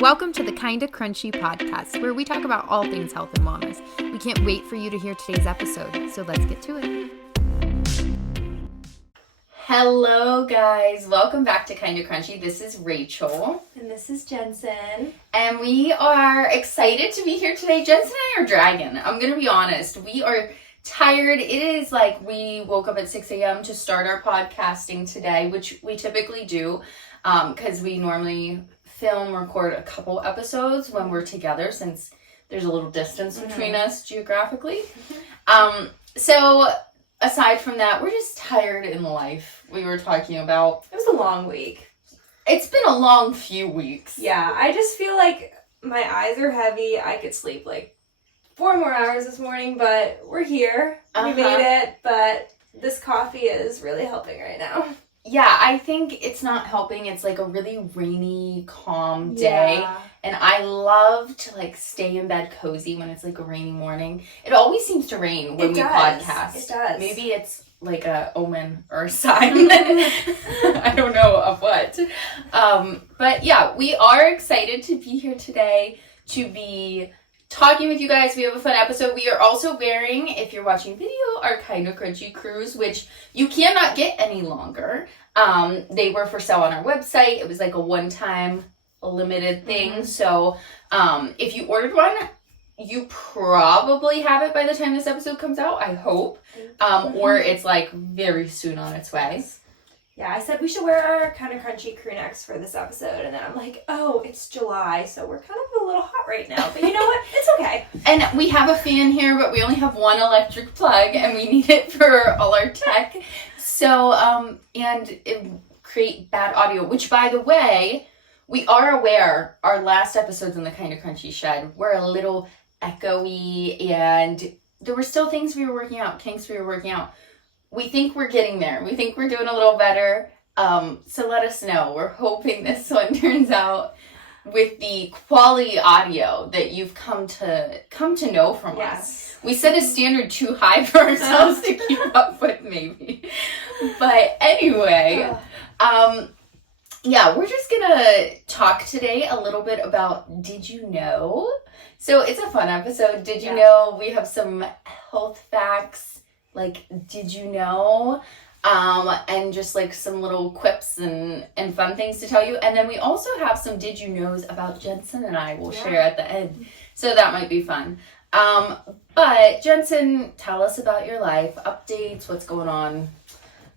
Welcome to the Kinda Krunchy podcast, where we talk about all things health and wellness. We can't wait for you to hear today's episode, so let's get to it. Hello guys, welcome back to Kinda Krunchy. This is Rachel. And this is Jensen. And we are excited to be here today. Jensen and I are dragging. I'm going to be honest. We are tired. It is like we woke up at 6 a.m. to start our podcasting today, which we typically do because we normally record a couple episodes when we're together since there's a little distance between us geographically. So aside from that, we're just tired in life. We were talking about... It was a long week. It's been a long few weeks. Yeah, I just feel like my eyes are heavy. I could sleep like 4 more hours this morning, but we're here. We made it, but this coffee is really helping right now. Yeah, I think it's not helping. It's like a really rainy, calm day. Yeah. And I love to like stay in bed cozy when it's like a rainy morning. It always seems to rain when we podcast. It does. Maybe it's like a omen or a sign. I don't know of what. But yeah, we are excited to be here today to be talking with you guys. We have a fun episode. We are also wearing, if you're watching video, our Kinda Krunchy crews, which you cannot get any longer. They were for sale on our website. It was like a one-time limited thing. So if you ordered one, you probably have it by the time this episode comes out, I hope. Or it's like very soon on its way. Yeah, I said we should wear our Kinda Krunchy crew necks for this episode, and then I'm like, oh, it's July, so we're kind of a little hot right now, but you know what? It's okay. And we have a fan here, but we only have one electric plug, and we need it for all our tech. So, and it create bad audio, which, by the way, we are aware our last episodes in the Kinda Krunchy shed were a little echoey, and there were still things we were working out, kinks we were working out. We think we're getting there. We think we're doing a little better. So let us know. We're hoping this one turns out with the quality audio that you've come to know from us. We set a standard too high for ourselves to keep up with, maybe. But anyway, yeah, we're just gonna talk today a little bit about Did You Know? So it's a fun episode. Did you know? We have some health facts. Like, did you know? And just like some little quips and fun things to tell you. And then we also have some did you knows about Jensen and I will share at the end. So that might be fun. But Jensen, tell us about your life, updates, what's going on.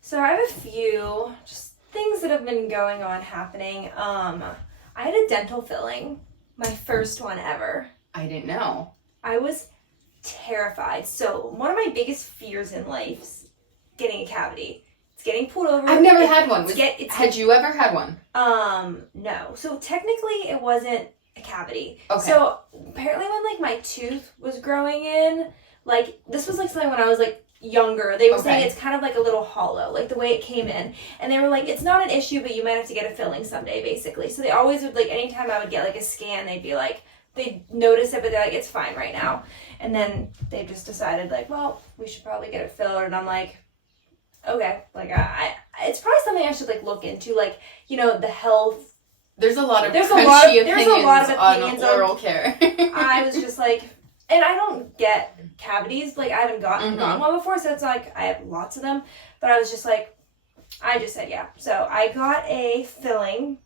So I have a few just things that have been going on happening. I had a dental filling, my first one ever. I didn't know. I was terrified. So one of my biggest fears in life is getting a cavity. It's getting pulled over. I've never had one. Had you ever had one? No. So technically it wasn't a cavity. Okay. So apparently when like my tooth was growing in, like this was like something when I was like younger. They were saying it's kind of like a little hollow, like the way it came in. And they were like, it's not an issue, but you might have to get a filling someday, basically. So they always would, like, anytime I would get like a scan, they'd be like, they'd notice it, but they're like, it's fine right now. And then they just decided, like, well, we should probably get it filled. And I'm like, okay. Like, it's probably something I should, like, look into. Like, you know, the health. There's a lot of opinions on oral care. I was just like, and I don't get cavities. Like, I haven't gotten one before, so it's not like I have lots of them. But I was just like, I just said yeah. So I got a filling.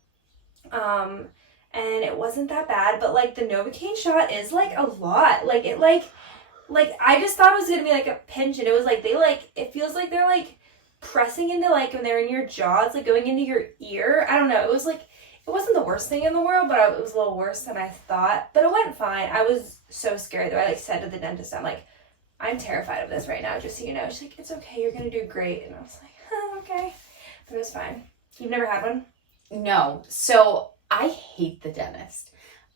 And it wasn't that bad, but, like, the Novocaine shot is, like, a lot. Like, it, like, I just thought it was going to be, like, a pinch, and it was, like, they, like, it feels like they're, like, pressing into, like, when they're in your jaw, it's, like, going into your ear. I don't know. It was, like, it wasn't the worst thing in the world, but it was a little worse than I thought. But it went fine. I was so scared, though. I, like, said to the dentist, I'm, like, I'm terrified of this right now, just so you know. She's like, it's okay. You're going to do great. And I was like, okay. But it was fine. You've never had one? No. So I hate the dentist.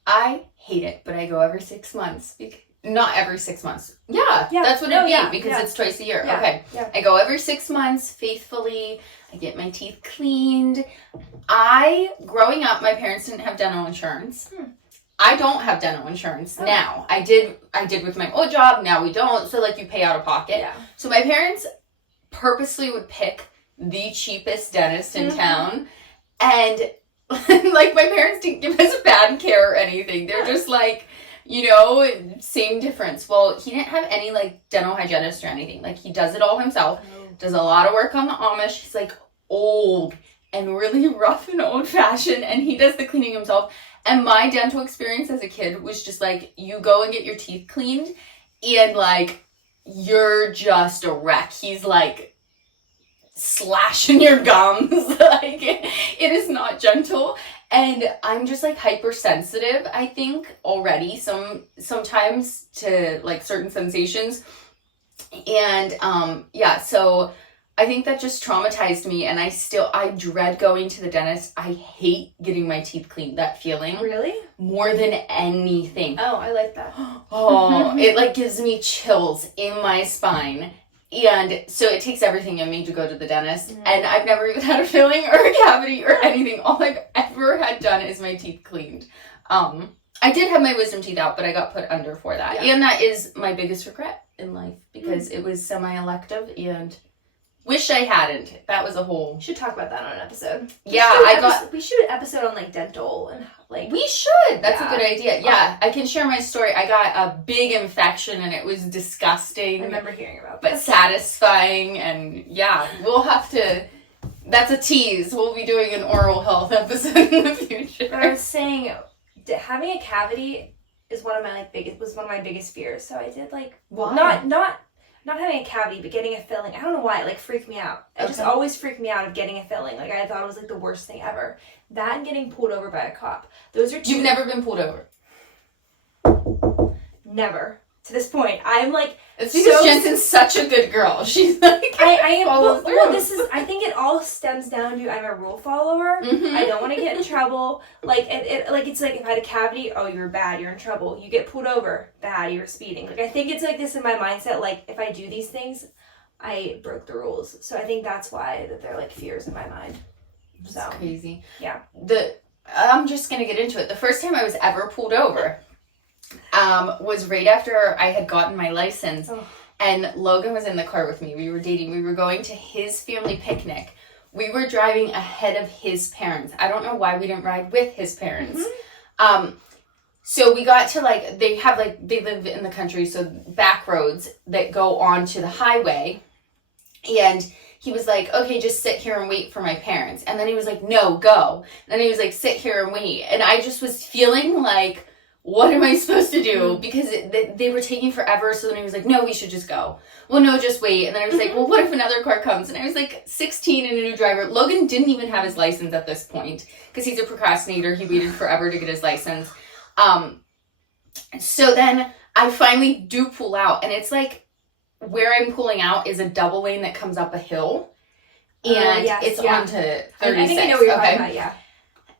I hate it, but I go every 6 months. Not every 6 months. Yeah, that's what it'd be because it's twice a year. Yeah, okay. Yeah. I go every 6 months faithfully. I get my teeth cleaned. Growing up, my parents didn't have dental insurance. I don't have dental insurance now. I did with my old job. Now we don't. So, like, you pay out of pocket. Yeah. So my parents purposely would pick the cheapest dentist in town. And like, my parents didn't give us bad care or anything. They're just like, you know, same difference. Well, he didn't have any, like, dental hygienist or anything. Like, he does it all himself. Does a lot of work on the Amish. He's, like, old and really rough and old-fashioned, and he does the cleaning himself. And my dental experience as a kid was just, like, you go and get your teeth cleaned, and, like, you're just a wreck. He's, like, slashing your gums. Like, it is not gentle. And I'm just, like, hypersensitive, I think, already sometimes to, like, certain sensations. And yeah, so I think that just traumatized me, and I dread going to the dentist. I hate getting my teeth cleaned, that feeling. Really? More than anything. Oh, I like that. Oh, it, like, gives me chills in my spine. And so it takes everything in me to go to the dentist. Mm-hmm. And I've never even had a filling or a cavity or anything. All I've ever had done is my teeth cleaned. I did have my wisdom teeth out, but I got put under for that. Yeah. And that is my biggest regret in life, because it was semi-elective, and wish I hadn't. That was a whole... We should talk about that on an episode. We should do an episode on, like, dental and, like... We should! That's a good idea. Yeah, I can share my story. I got a big infection, and it was disgusting. I remember hearing about that. But satisfying, and yeah, we'll have to... That's a tease. We'll be doing an oral health episode in the future. But I was saying, having a cavity is one of my, like, biggest fears. So I did, like... Why? Not having a cavity, but getting a filling. I don't know why. It, like, freaked me out. It just always freaked me out of getting a filling. Like, I thought it was, like, the worst thing ever. That and getting pulled over by a cop. Those are two... You've never been pulled over? Never. To this point. I'm, like... It's because Jensen's such a good girl. She's, like... I am... Well, this is... I think it all stems down to I'm a rule follower. Mm-hmm. I don't want to get in trouble. Like, it's like if I had a cavity, oh, you're bad, you're in trouble. You get pulled over, bad, you're speeding. Like, I think it's like this in my mindset, like, if I do these things, I broke the rules. So I think that's why that they're, like, fears in my mind. That's crazy. Yeah. I'm just going to get into it. The first time I was ever pulled over was right after I had gotten my license. Oh. And Logan was in the car with me. We were dating. We were going to his family picnic. We were driving ahead of his parents. I don't know why we didn't ride with his parents. Mm-hmm. So we got to, like, they live in the country, so back roads that go onto the highway. And he was like, okay, just sit here and wait for my parents. And then he was like, no, go. And then he was like, sit here and wait. And I just was feeling like, what am I supposed to do? Because they were taking forever. So then he was like, no, we should just go. Well, no, just wait. And then I was like, well, what if another car comes? And I was like 16 and a new driver. Logan didn't even have his license at this point because he's a procrastinator. He waited forever to get his license. So then I finally do pull out, and it's like where I'm pulling out is a double lane that comes up a hill, and it's onto 36. I think I know what you're talking about, yeah.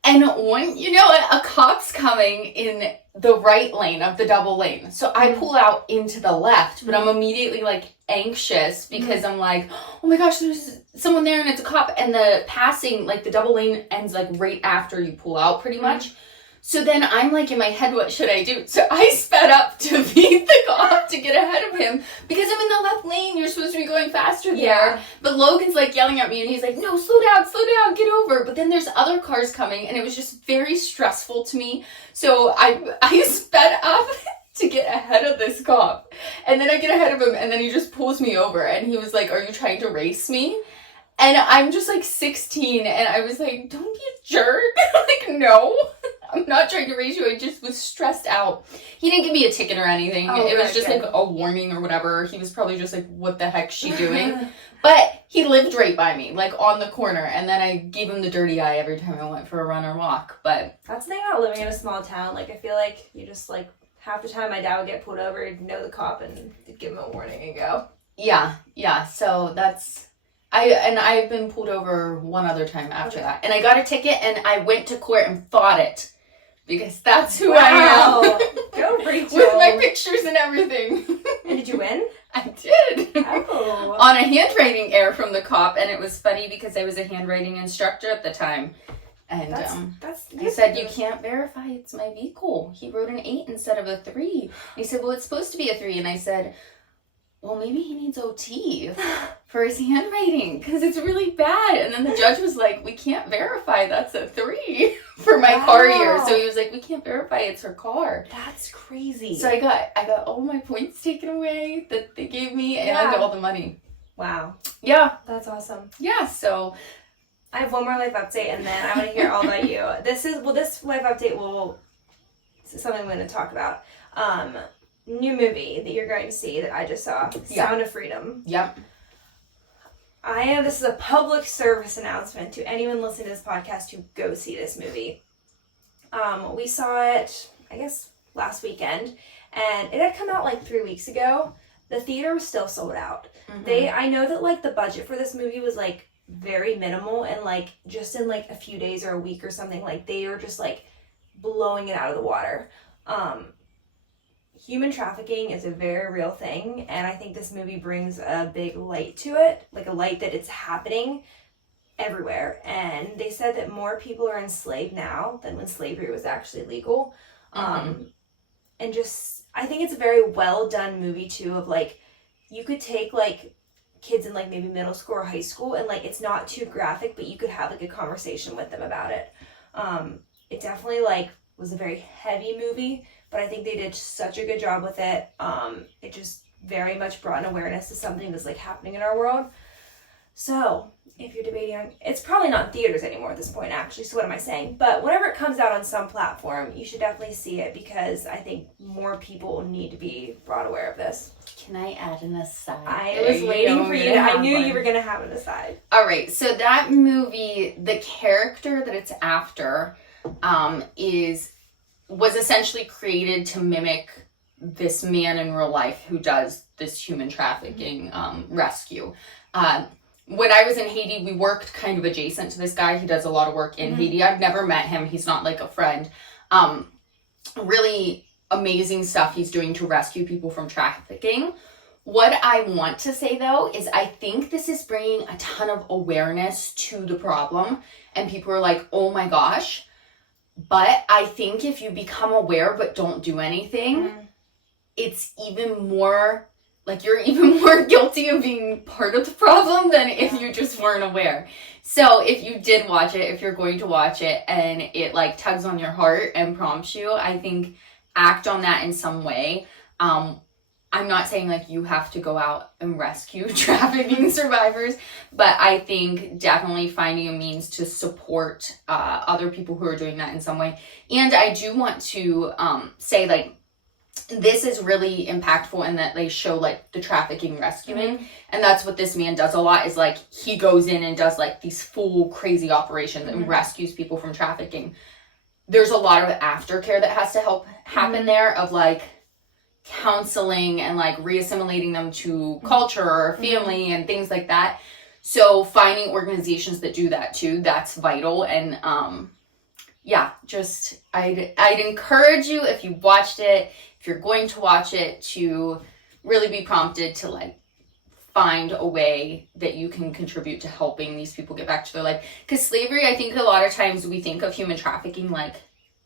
And when, a cop's coming in the right lane of the double lane. So I pull out into the left, but I'm immediately, like, anxious because I'm like, oh my gosh, there's someone there and it's a cop. And the passing, like, the double lane ends, like, right after you pull out pretty much. So then I'm like in my head, what should I do? So I sped up to beat the cop to get ahead of him because I'm in the left lane. You're supposed to be going faster there. Yeah. But Logan's like yelling at me and he's like, no, slow down, get over. But then there's other cars coming and it was just very stressful to me. So I sped up to get ahead of this cop. And then I get ahead of him and then he just pulls me over and he was like, are you trying to race me? And I'm just like 16 and I was like, don't be a jerk. Like, no. I'm not trying to race you. I just was stressed out. He didn't give me a ticket or anything. It was just like a warning or whatever. He was probably just like, what the heck's she doing? But he lived right by me, like on the corner. And then I gave him the dirty eye every time I went for a run or walk. But that's the thing about living in a small town. Like, I feel like you just like half the time my dad would get pulled over, he'd know the cop and give him a warning and go. Yeah. So that's... I've been pulled over one other time after that. And I got a ticket and I went to court and fought it. Because that's who I am. Go Rachel. With my pictures and everything. And did you win? I did. Oh. On a handwriting error from the cop. And it was funny because I was a handwriting instructor at the time. And he said, you can't verify it's my vehicle. He wrote an 8 instead of a 3. He said, well, it's supposed to be a 3. And I said, well, maybe he needs OT for his handwriting because it's really bad. And then the judge was like, we can't verify that's a 3 for my car year. So he was like, we can't verify it's her car. That's crazy. So I got all my points taken away that they gave me and all the money. Wow. Yeah. That's awesome. Yeah, so I have one more life update, and then I want to hear all about you. This life update is something I'm going to talk about. New movie that you're going to see that I just saw, Sound of Freedom. Yep. This is a public service announcement to anyone listening to this podcast to go see this movie. We saw it, I guess, last weekend, and it had come out like 3 weeks ago. The theater was still sold out. Mm-hmm. I know that like the budget for this movie was like very minimal, and like just in like a few days or a week or something, like they were just like blowing it out of the water. Human trafficking is a very real thing, and I think this movie brings a big light to it, like a light that it's happening everywhere. And they said that more people are enslaved now than when slavery was actually legal. And just, I think it's a very well done movie too, of like, you could take like kids in like maybe middle school or high school, and like it's not too graphic, but you could have like a conversation with them about it. It definitely like was a very heavy movie, but I think they did such a good job with it. It just very much brought an awareness to something that's like happening in our world. So if you're debating on, it's probably not in theaters anymore at this point actually, so what am I saying? But whenever it comes out on some platform, you should definitely see it, because I think more people need to be brought aware of this. Can I add an aside? I was waiting for you. I knew you were going to have an aside. All right, so that movie, the character that it's after was essentially created to mimic this man in real life who does this human trafficking rescue. When I was in Haiti, we worked kind of adjacent to this guy. He does a lot of work in Haiti. I've never met him. He's not like a friend. Really amazing stuff he's doing to rescue people from trafficking. What I want to say though is I think this is bringing a ton of awareness to the problem, and people are like, oh my gosh. But I think if you become aware but don't do anything, it's even more, like you're even more guilty of being part of the problem than if you just weren't aware. So if you did watch it, if you're going to watch it and it like tugs on your heart and prompts you, I think act on that in some way. I'm not saying like you have to go out and rescue trafficking survivors, but I think definitely finding a means to support other people who are doing that in some way. And I do want to say like this is really impactful in that they show like the trafficking rescuing, and that's what this man does a lot, is like he goes in and does like these full crazy operations and rescues people from trafficking. There's a lot of aftercare that has to help happen there, of like counseling and like reassimilating them to culture or family and things like that. So finding organizations that do that too, that's vital. And just I'd encourage you, if you watched it, if you're going to watch it, to really be prompted to like find a way that you can contribute to helping these people get back to their life. Because slavery, I think a lot of times we think of human trafficking like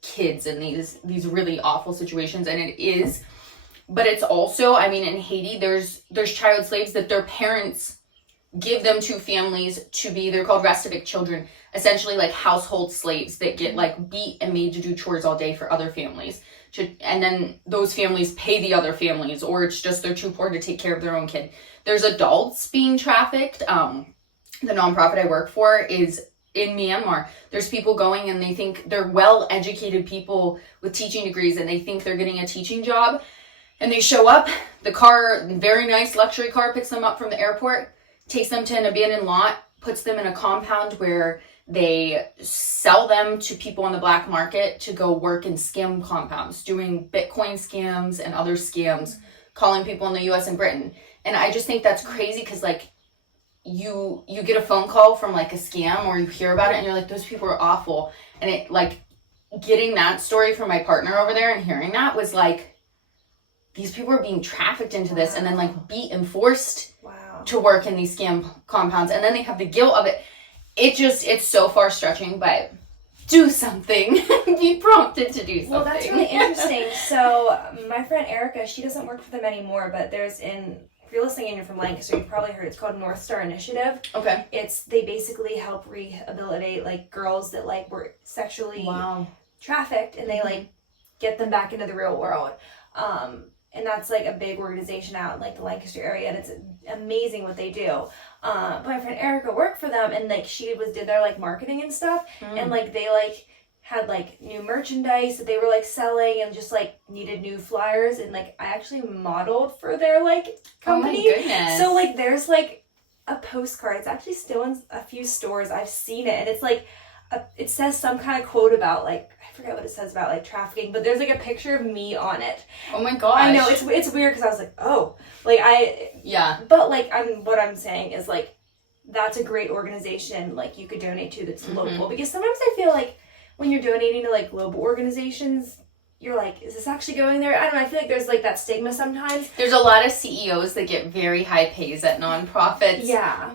kids in these really awful situations, and it is. But it's also, I mean, in Haiti, there's child slaves that their parents give them to families to be, they're called restavek children, essentially like household slaves that get like beat and made to do chores all day for other families. And then those families pay the other families, or it's just they're too poor to take care of their own kid. There's adults being trafficked. The nonprofit I work for is in Myanmar. There's people going and they think they're well-educated people with teaching degrees, and they think they're getting a teaching job. And they show up, the car, very nice luxury car, picks them up from the airport, takes them to an abandoned lot, puts them in a compound where they sell them to people on the black market to go work in scam compounds, doing Bitcoin scams and other scams, calling people in the US and Britain. And I just think that's crazy, because like you get a phone call from like a scam, or you hear about it and you're like, those people are awful. And it like, getting that story from my partner over there and hearing that was like, these people are being trafficked into this and then like beat and forced to work in these scam compounds, and then they have the guilt of it. It's so far stretching, but do something. Be prompted to do something. Well, that's really interesting. So my friend Erica, she doesn't work for them anymore, but there's in you're listening and you're from Lancaster, you've probably heard it's called North Star Initiative. Okay. They basically help rehabilitate like girls that like were sexually trafficked, and they like get them back into the real world. And that's like a big organization out in like the Lancaster area, and it's amazing what they do. My friend Erica worked for them, and like she did their like marketing and stuff, and like they like had like new merchandise that they were like selling, and just like needed new flyers, and like I actually modeled for their like company. Oh my goodness. So like there's like a postcard. It's actually still in a few stores. I've seen it, and it's like it says some kind of quote about like, I forget what it says about like trafficking, but there's like a picture of me on it. Oh my gosh. I know it's weird because I was like, oh, like but like what I'm saying is like that's a great organization like you could donate to that's local, because sometimes I feel like when you're donating to like global organizations, you're like, is this actually going there? I don't know. I feel like there's like that stigma sometimes. There's a lot of CEOs that get very high pays at nonprofits. Yeah.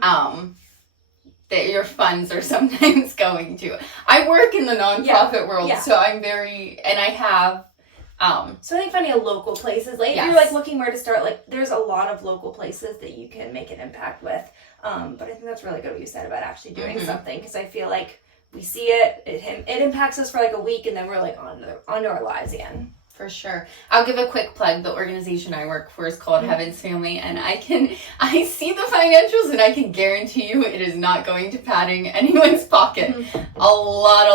That your funds are sometimes going to. I work in the nonprofit world, so I'm and I have. So I think finding a local places, like if you're like looking where to start, like there's a lot of local places that you can make an impact with. But I think that's really good what you said about actually doing something, because I feel like we see it impacts us for like a week, and then we're like on to our lives again. For sure. I'll give a quick plug. The organization I work for is called Heaven's Family, and I see the financials, and I can guarantee you it is not going to padding anyone's pocket. A lot,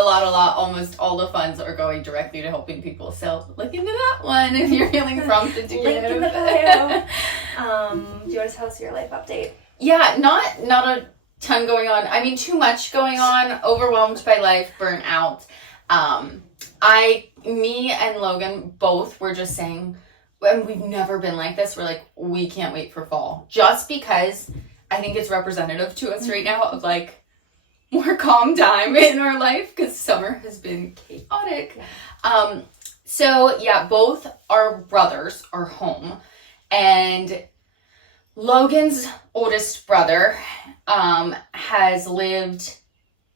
almost all the funds are going directly to helping people. So look into that one if you're feeling prompted to get in the bio. Do you want to tell us your life update? Yeah, not a ton going on. I mean, too much going on, overwhelmed by life, burnt out. Me and Logan both were just saying, and we've never been like this, we're like, we can't wait for fall. Just because I think it's representative to us right now of like more calm time in our life, because summer has been chaotic. So yeah, both our brothers are home, and Logan's oldest brother has lived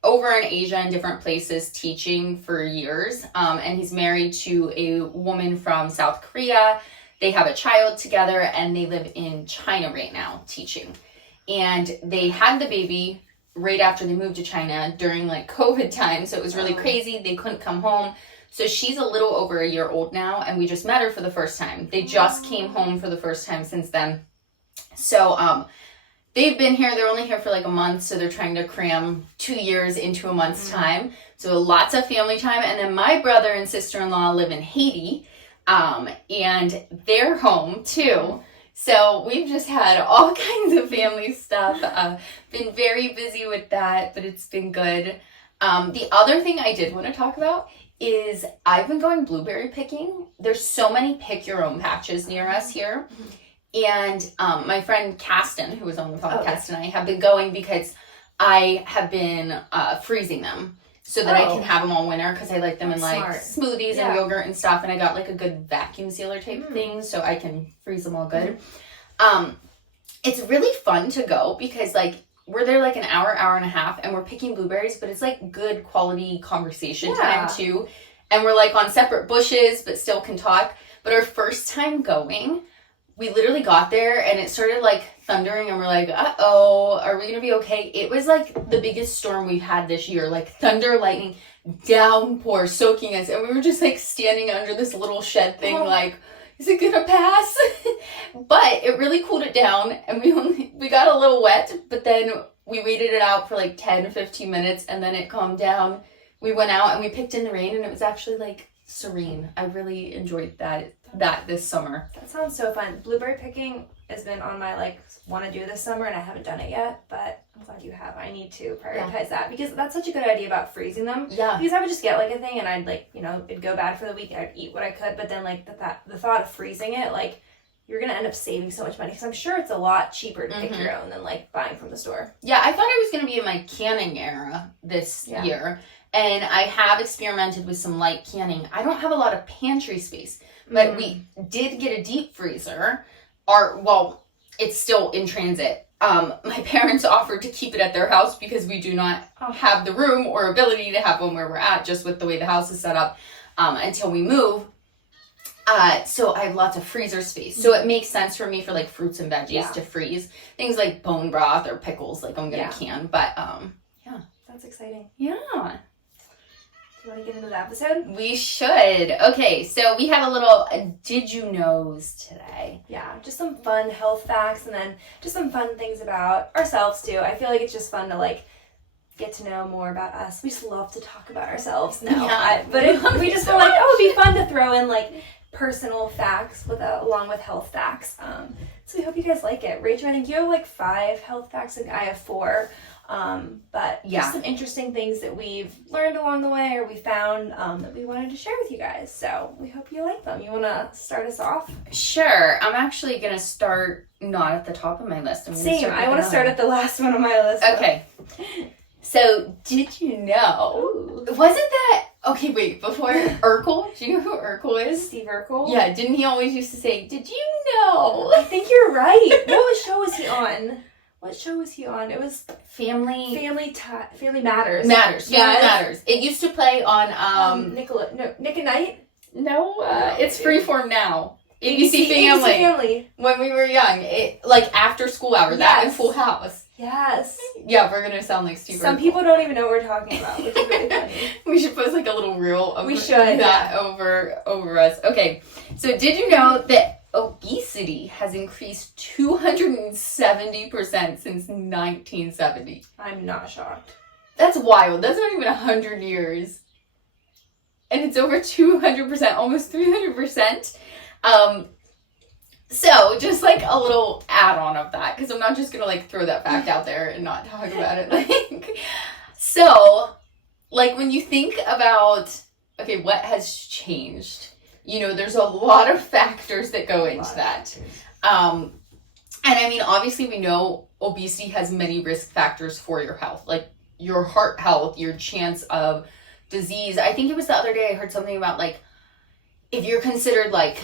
over in Asia in different places teaching for years, and he's married to a woman from South Korea. They have a child together, and they live in China right now teaching. And they had the baby right after they moved to China during like COVID time, so it was really crazy. They couldn't come home. So she's a little over a year old now, and we just met her for the first time. They just came home for the first time since then. So they've been here. They're only here for like a month, so they're trying to cram 2 years into a month's time. So lots of family time. And then my brother and sister-in-law live in Haiti, and they're home too. So we've just had all kinds of family stuff. Been very busy with that, but it's been good. The other thing I did want to talk about is I've been going blueberry picking. There's so many pick your own patches near us here. And my friend Caston, who was on the podcast, and I have been going because I have been freezing them so that I can have them all winter, because I like them in like smoothies and yogurt and stuff. And I got like a good vacuum sealer type thing so I can freeze them all good. It's really fun to go because like we're there like an hour and a half, and we're picking blueberries, but it's like good quality conversation time too. And we're like on separate bushes, but still can talk. But our first time going, we literally got there and it started like thundering, and we're like, uh-oh, are we gonna be okay? It was like the biggest storm we've had this year, like thunder, lightning, downpour soaking us. And we were just like standing under this little shed thing like, is it gonna pass? But it really cooled it down, and we got a little wet, but then we waited it out for like 10-15 minutes, and then it calmed down. We went out and we picked in the rain, and it was actually like serene. I really enjoyed that this summer. That sounds so fun. Blueberry picking has been on my like want to do this summer, and I haven't done it yet, but I'm glad you have. I need to prioritize that, because that's such a good idea about freezing them. Yeah. Because I would just get like a thing, and I'd like, it'd go bad for the week, I'd eat what I could, but then like the thought of freezing it, like you're gonna end up saving so much money, because I'm sure it's a lot cheaper to pick your own than like buying from the store. Yeah, I thought I was gonna be in my canning era this year, and I have experimented with some light canning. I don't have a lot of pantry space, but we did get a deep freezer. It's still in transit. My parents offered to keep it at their house because we do not have the room or ability to have one where we're at, just with the way the house is set up, until we move. So I have lots of freezer space. So it makes sense for me for like fruits and veggies to freeze. Things like bone broth or pickles, like I'm gonna can. But yeah. That's exciting. Yeah. Do you want to get into the episode? We should. Okay, so we have a little Did You Knows today. Yeah, just some fun health facts and then just some fun things about ourselves too. I feel like it's just fun to like get to know more about us. We just love to talk about ourselves now. Yeah. We just feel like, oh, it'd be fun to throw in like personal facts along with health facts. So we hope you guys like it. Rachel, I think you have like 5 health facts and I have 4. But just some interesting things that we've learned along the way or we found that we wanted to share with you guys. So we hope you like them. You want to start us off? Sure. I'm actually going to start not at the top of my list. Same. I want to start at the last one on my list. Okay. So, did you know? Wasn't that... Okay, wait. Before Urkel? Do you know who Urkel is? Steve Urkel? Yeah. Didn't he always used to say, did you know? I think you're right. What show was he on? It was Family Matters. Family Matters. It used to play on Nick at Night? No, it's Freeform now. ABC Family. When we were young, it like after school hours. That and Full House. Yes. Yeah, we're gonna sound like Steve. Some people don't even know what we're talking about, which is really funny. We should post like a little reel of that over us. Okay, so did you know that obesity has increased 270% since 1970? I'm not shocked. That's wild. That's not even 100 years. And it's over 200%, almost 300%. So just like a little add-on of that, because I'm not just gonna like throw that fact out there and not talk about it. Like, so like when you think about, okay, what has changed? You know, there's a lot of factors that go into that. And I mean, obviously we know obesity has many risk factors for your health, like your heart health, your chance of disease. I think it was the other day I heard something about like, if you're considered like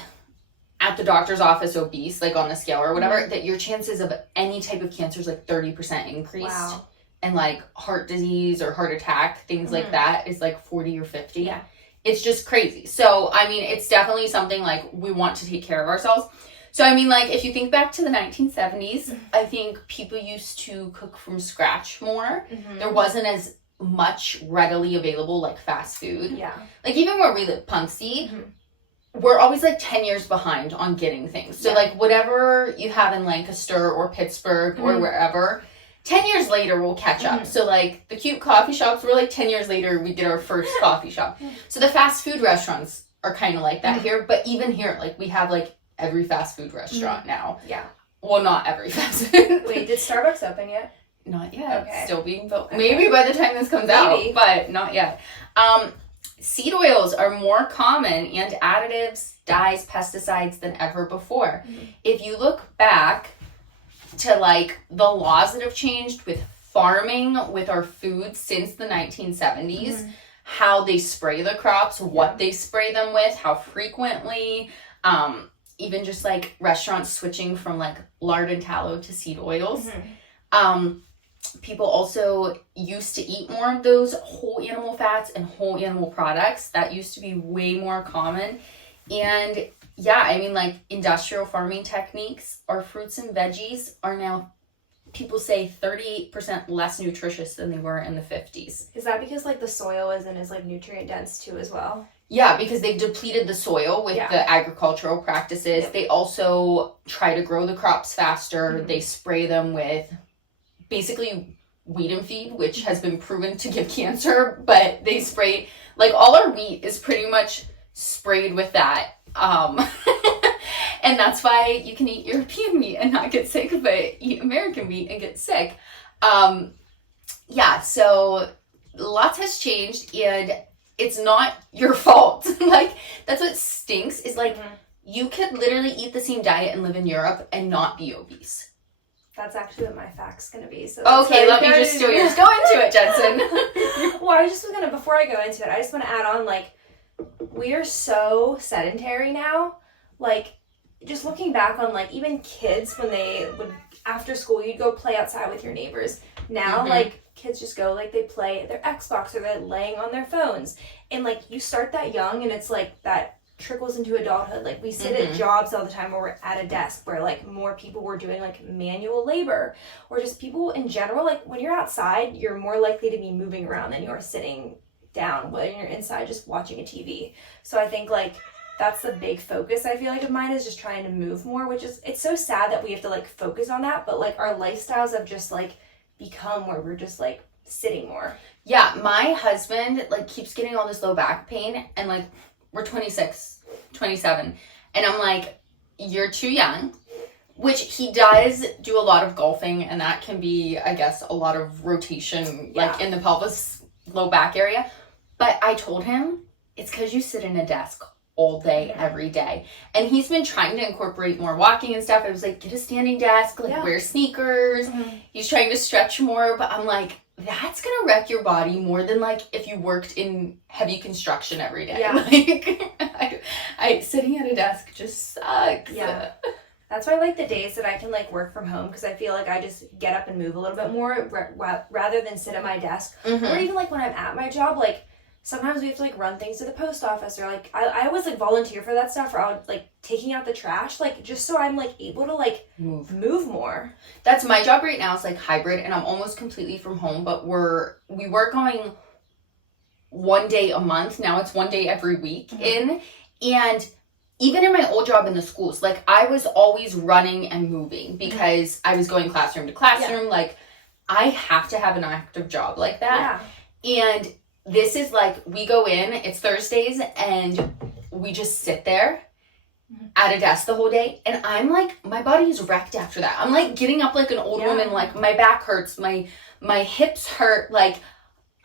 at the doctor's office obese, like on a scale or whatever, that your chances of any type of cancer is like 30% increased. Wow. And like heart disease or heart attack, things like that is like 40 or 50. Yeah. It's just crazy. So, I mean, it's definitely something like we want to take care of ourselves. So, I mean, like if you think back to the 1970s, I think people used to cook from scratch more. There wasn't as much readily available like fast food. Yeah. Like even where we live, Punxsy, we're always like 10 years behind on getting things. So like whatever you have in Lancaster or Pittsburgh or wherever, 10 years later we'll catch up. So like the cute coffee shops, we're like 10 years later we did our first coffee shop. So the fast food restaurants are kind of like that here. But even here, like we have like every fast food restaurant now. Yeah. Well, not every fast food. Wait, did Starbucks open yet? Not yet. Okay. Still being built. Okay. Maybe by the time this comes out, but not yet. Seed oils are more common and additives, dyes, pesticides than ever before. If you look back to like the laws that have changed with farming, with our food since the 1970s, how they spray the crops, what they spray them with, how frequently, even just like restaurants switching from like lard and tallow to seed oils. People also used to eat more of those whole animal fats and whole animal products. That used to be way more common. And yeah, I mean, like industrial farming techniques, our fruits and veggies are now, people say 38% less nutritious than they were in the 50s. Is that because like the soil isn't as like nutrient dense too as well? Yeah, because they've depleted the soil with the agricultural practices. They also try to grow the crops faster. They spray them with basically wheat and feed, which has been proven to give cancer, but they spray, like all our wheat is pretty much sprayed with that. And that's why you can eat European meat and not get sick, but eat American meat and get sick. Yeah, so lots has changed and it's not your fault. Like, that's what stinks is like, you could literally eat the same diet and live in Europe and not be obese. That's actually what my fact's gonna be. So okay, let me just steal yours. Go into it, Jensen. Well, I just was gonna, before I go into it, I just want to add on, like, we are so sedentary now. Like, just looking back on, like, even kids when they would, after school, you'd go play outside with your neighbors. Now, like, kids just go, like, they play their Xbox or they're laying on their phones. And, like, you start that young and it's, like, that trickles into adulthood. Like we sit at jobs all the time where we're at a desk where like more people were doing like manual labor, or just people in general. Like when you're outside, you're more likely to be moving around than you are sitting down when you're inside just watching a TV. So I think like that's the big focus I feel like of mine, is just trying to move more, which is, it's so sad that we have to like focus on that, but like our lifestyles have just like become where we're just like sitting more. Yeah, my husband like keeps getting all this low back pain, and like we're 26, 27, and I'm like, you're too young, which he does do a lot of golfing, and that can be, I guess, a lot of rotation like in the pelvis, low back area. But I told him, it's because you sit in a desk all day, every day. And he's been trying to incorporate more walking and stuff. I was like, get a standing desk, like wear sneakers. He's trying to stretch more, but I'm like, that's gonna wreck your body more than like if you worked in heavy construction every day. Like, I sitting at a desk just sucks. That's why I like the days that I can like work from home, because I feel like I just get up and move a little bit more rather than sit at my desk. Or even like when I'm at my job, like sometimes we have to like run things to the post office, or like I always like volunteer for that stuff, or I'll like taking out the trash, like just so I'm like able to like move more. That's my job right now. Is like hybrid, and I'm almost completely from home, but we were going one day a month. Now it's one day every week and even in my old job in the schools, like I was always running and moving because I was going classroom to classroom. Like I have to have an active job like that. And this is like, we go in, it's Thursdays, and we just sit there at a desk the whole day. And I'm like, my body is wrecked after that. I'm like getting up like an old woman, like my back hurts, my hips hurt, like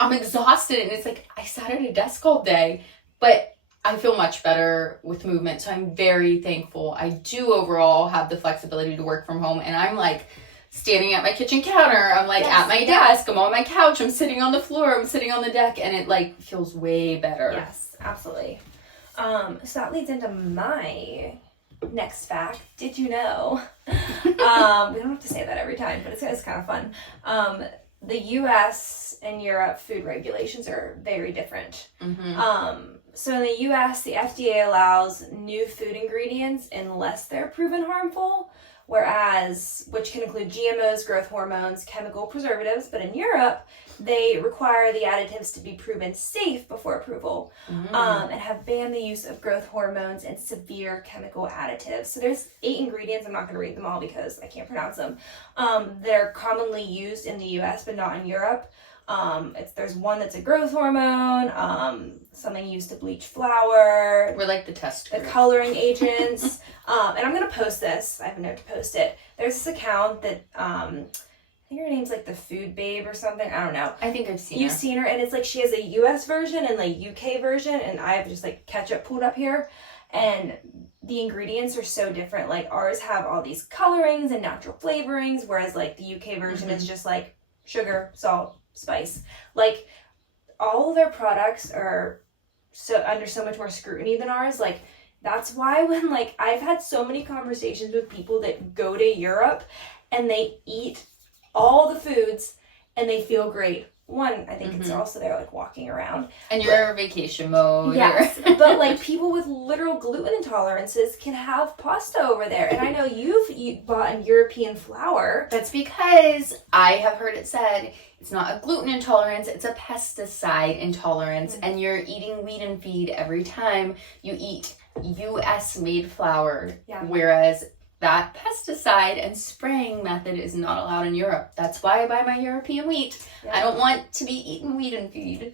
I'm exhausted. And it's like, I sat at a desk all day, but I feel much better with movement. So I'm very thankful. I do overall have the flexibility to work from home. And I'm like standing at my kitchen counter. I'm like at my desk. I'm on my couch. I'm sitting on the floor. I'm sitting on the deck. And it like feels way better. Yes, absolutely. So that leads into my next fact. Did you know? We don't have to say that every time, but it's kind of fun. The US and Europe food regulations are very different. So in the US, the FDA allows new food ingredients unless they're proven harmful, which can include GMOs, growth hormones, chemical preservatives. But in Europe, they require the additives to be proven safe before approval, and have banned the use of growth hormones and severe chemical additives. So there's 8 ingredients. I'm not going to read them all because I can't pronounce them. They're commonly used in the US, but not in Europe. There's one that's a growth hormone, something used to bleach flour. We're like the test group. The coloring agents. And I'm going to post this. I have a note to post it. There's this account that, I think her name's like the Food Babe or something. I don't know. I think I've seen her. You've seen her, and it's like she has a US version and like UK version, and I have just like ketchup pulled up here. And the ingredients are so different. Like ours have all these colorings and natural flavorings, whereas like the UK version is just like sugar, salt, spice. Like all of their products are under so much more scrutiny than ours. Like that's why when like I've had so many conversations with people that go to Europe and they eat all the foods and they feel great. One, I think it's also they're like walking around. And you're in vacation mode. Yes, but like people with literal gluten intolerances can have pasta over there. And I know you've bought a European flour. That's because I have heard it said it's not a gluten intolerance, it's a pesticide intolerance. And you're eating wheat and feed every time you eat US made flour. Whereas that pesticide and spraying method is not allowed in Europe. That's why I buy my European wheat. I don't want to be eating wheat and feed.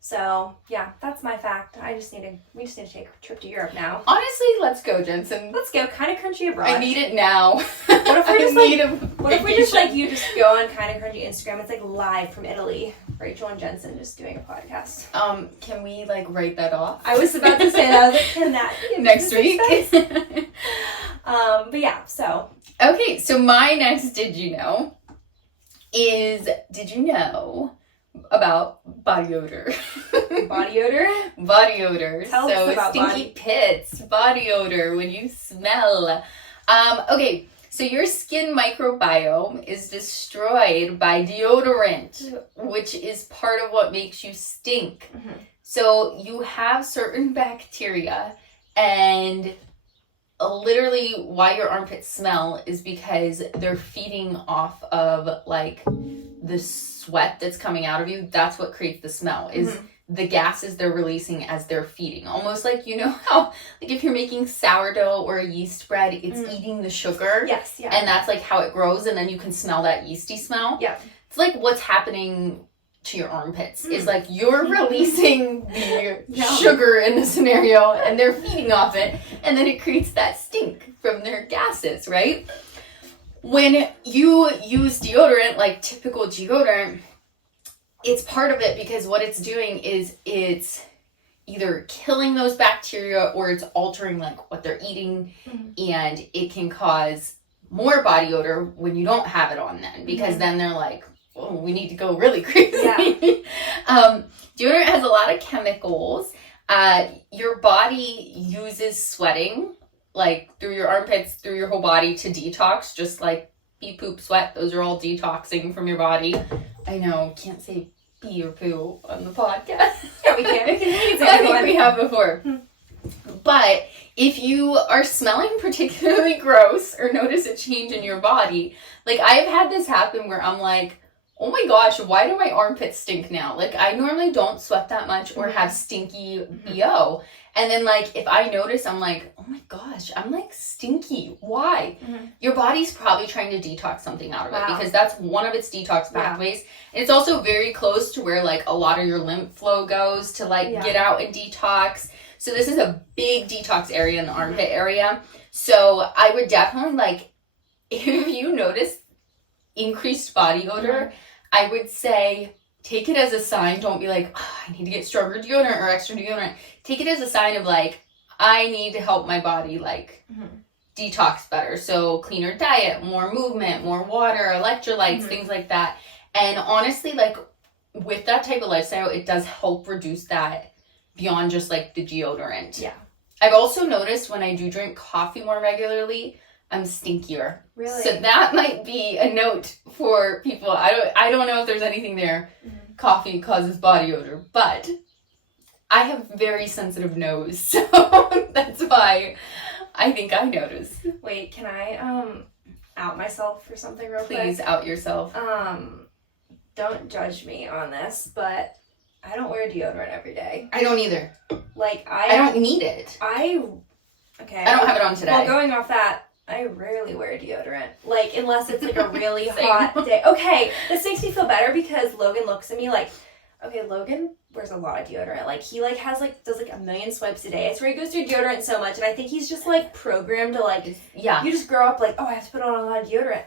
So yeah, that's my fact. We just need to take a trip to Europe now. Honestly, let's go, Jensen. Let's go. Kind of Crunchy abroad. I need it now. What if we just you just go on Kind of Crunchy Instagram? It's like live from Italy. Rachel and Jensen just doing a podcast. Can we like write that off? I was about to say that. I was like, can that be next week? But yeah, so. Okay, so my next did you know is, did you know about body odor? Body odor? Body odor. Tell us about stinky pits, body odor, when you smell. Okay, so your skin microbiome is destroyed by deodorant, which is part of what makes you stink. So you have certain bacteria And literally why your armpits smell is because they're feeding off of like the sweat that's coming out of you. That's what creates the smell, is the gases they're releasing as they're feeding. Almost like, you know how, like if you're making sourdough or a yeast bread, it's eating the sugar. Yes, yeah. And that's like how it grows, and then you can smell that yeasty smell. Yeah. It's like what's happening to your armpits is like you're releasing the sugar in the scenario, and they're feeding off it, and then it creates that stink from their gases, right? When you use deodorant, like typical deodorant, it's part of it because what it's doing is it's either killing those bacteria or it's altering like what they're eating, and it can cause more body odor when you don't have it on then, because then they're like, oh, we need to go really crazy. Yeah. Deodorant has a lot of chemicals. Your body uses sweating, like through your armpits, through your whole body to detox, just like pee, poop, sweat. Those are all detoxing from your body. I know, can't say pee or poo on the podcast. Yeah, we can. I think we have before. But if you are smelling particularly gross or notice a change in your body, like I've had this happen where I'm like, oh my gosh, why do my armpits stink now? Like I normally don't sweat that much or have stinky BO. And then like if I notice, I'm like, oh my gosh, I'm like stinky. Why? Your body's probably trying to detox something out of it because that's one of its detox pathways. And it's also very close to where like a lot of your lymph flow goes to like get out and detox. So this is a big detox area in the armpit area. So I would definitely like, if you notice increased body odor, I would say take it as a sign. Don't be like, oh, I need to get stronger deodorant or extra deodorant. Take it as a sign of like, I need to help my body like detox better. So cleaner diet, more movement, more water, electrolytes, things like that. And honestly, like with that type of lifestyle, it does help reduce that beyond just like the deodorant. Yeah. I've also noticed when I do drink coffee more regularly, I'm stinkier. Really? So that might be a note for people. I don't know if there's anything there. Coffee causes body odor, but I have very sensitive nose, so that's why I think I notice. Wait, can I out myself for something real quick? Please out yourself. Don't judge me on this, but I don't wear deodorant every day. I don't either. Like I don't need it. I don't have it on today. Well, going off that, I rarely wear deodorant. Like, unless it's like a really hot day. Okay, this makes me feel better because Logan looks at me like, okay, Logan wears a lot of deodorant. Like, he like has like, does like 1 million swipes a day. I swear he goes through deodorant so much. And I think he's just like programmed to like, you just grow up like, oh, I have to put on a lot of deodorant.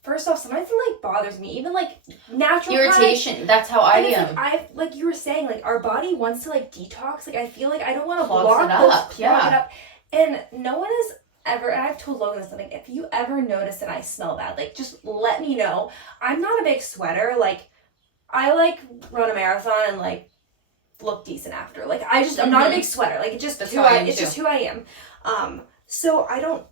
First off, sometimes it like bothers me. Even like natural irritation. That's how I am. Like you were saying, like our body wants to like detox. Like I feel like I don't want to clog it up. And no one has ever, and I've told Logan this, like if you ever notice that I smell bad, like just let me know. I'm not a big sweater. Like I like run a marathon and like look decent after. Like I'm not a big sweater. Like it's just who I am. So I don't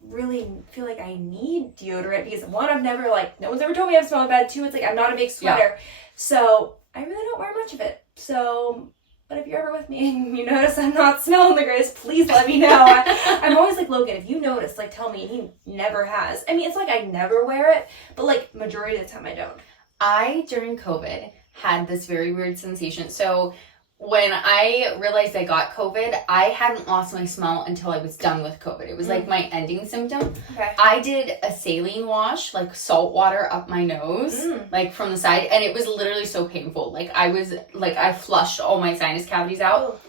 really feel like I need deodorant because one, I've never like, no one's ever told me I'm smelling bad. Two, it's like I'm not a big sweater. So I really don't wear much of it. So, but if you're ever with me and you notice I'm not smelling the greatest, please let me know. I'm always like, Logan, if you notice, like tell me. And he never has. I mean, it's like I never wear it, but like majority of the time I don't. I, during COVID, had this very weird sensation. So when I realized I got COVID, I hadn't lost my smell until I was done with COVID. It was like my ending symptom. Okay. I did a saline wash, like salt water up my nose, like from the side, and it was literally so painful. Like I flushed all my sinus cavities out.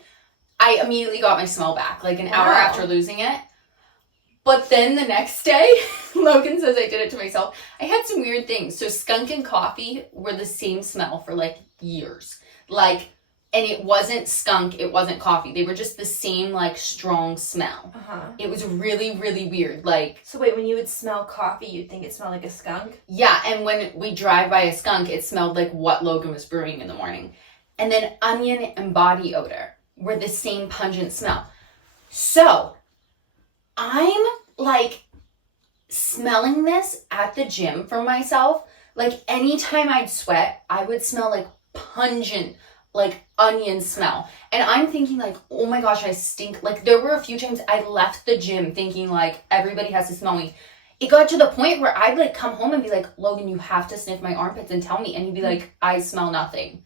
I immediately got my smell back, like an hour after losing it. But then the next day, Logan says I did it to myself. I had some weird things. So skunk and coffee were the same smell for like years. Like, and it wasn't skunk, it wasn't coffee. They were just the same, like, strong smell. It was really, really weird. Like, so wait, when you would smell coffee, you'd think it smelled like a skunk? Yeah, and when we drive by a skunk, it smelled like what Logan was brewing in the morning. And then onion and body odor were the same pungent smell. So, I'm, like, smelling this at the gym for myself. Like, anytime I'd sweat, I would smell, like, pungent like onion smell. And I'm thinking like, oh my gosh, I stink. Like there were a few times I left the gym thinking like everybody has to smell me. It got to the point where I'd like come home and be like, Logan, you have to sniff my armpits and tell me. And he'd be like, I smell nothing.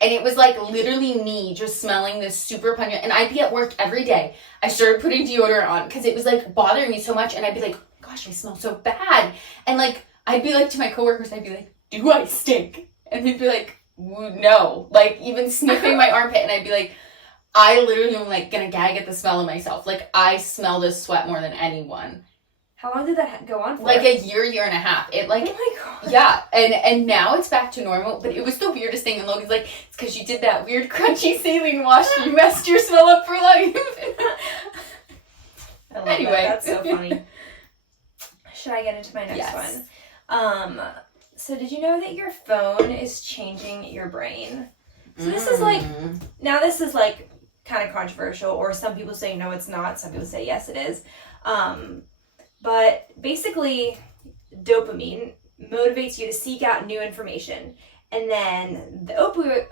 And it was like literally me just smelling this super pungent. And I'd be at work every day. I started putting deodorant on because it was like bothering me so much. And I'd be like, gosh, I smell so bad. And like, I'd be like to my coworkers, I'd be like, do I stink? And they'd be like, no. Like even sniffing my armpit. And I'd be like, I literally am like gonna gag at the smell of myself. Like I smell this sweat more than anyone. How long did that go on for? Like a year and a half. It like, oh my God. Yeah, and now it's back to normal, but it was the weirdest thing. And Logan's like, it's because you did that weird crunchy saline wash. You messed your smell up for life. I love Anyway. that. That's so funny. Should I get into my next Yes. one? So did you know that your phone is changing your brain? So this is like, now this is like kind of controversial, or some people say no, it's not. Some people say yes, it is. But basically, dopamine motivates you to seek out new information. And then the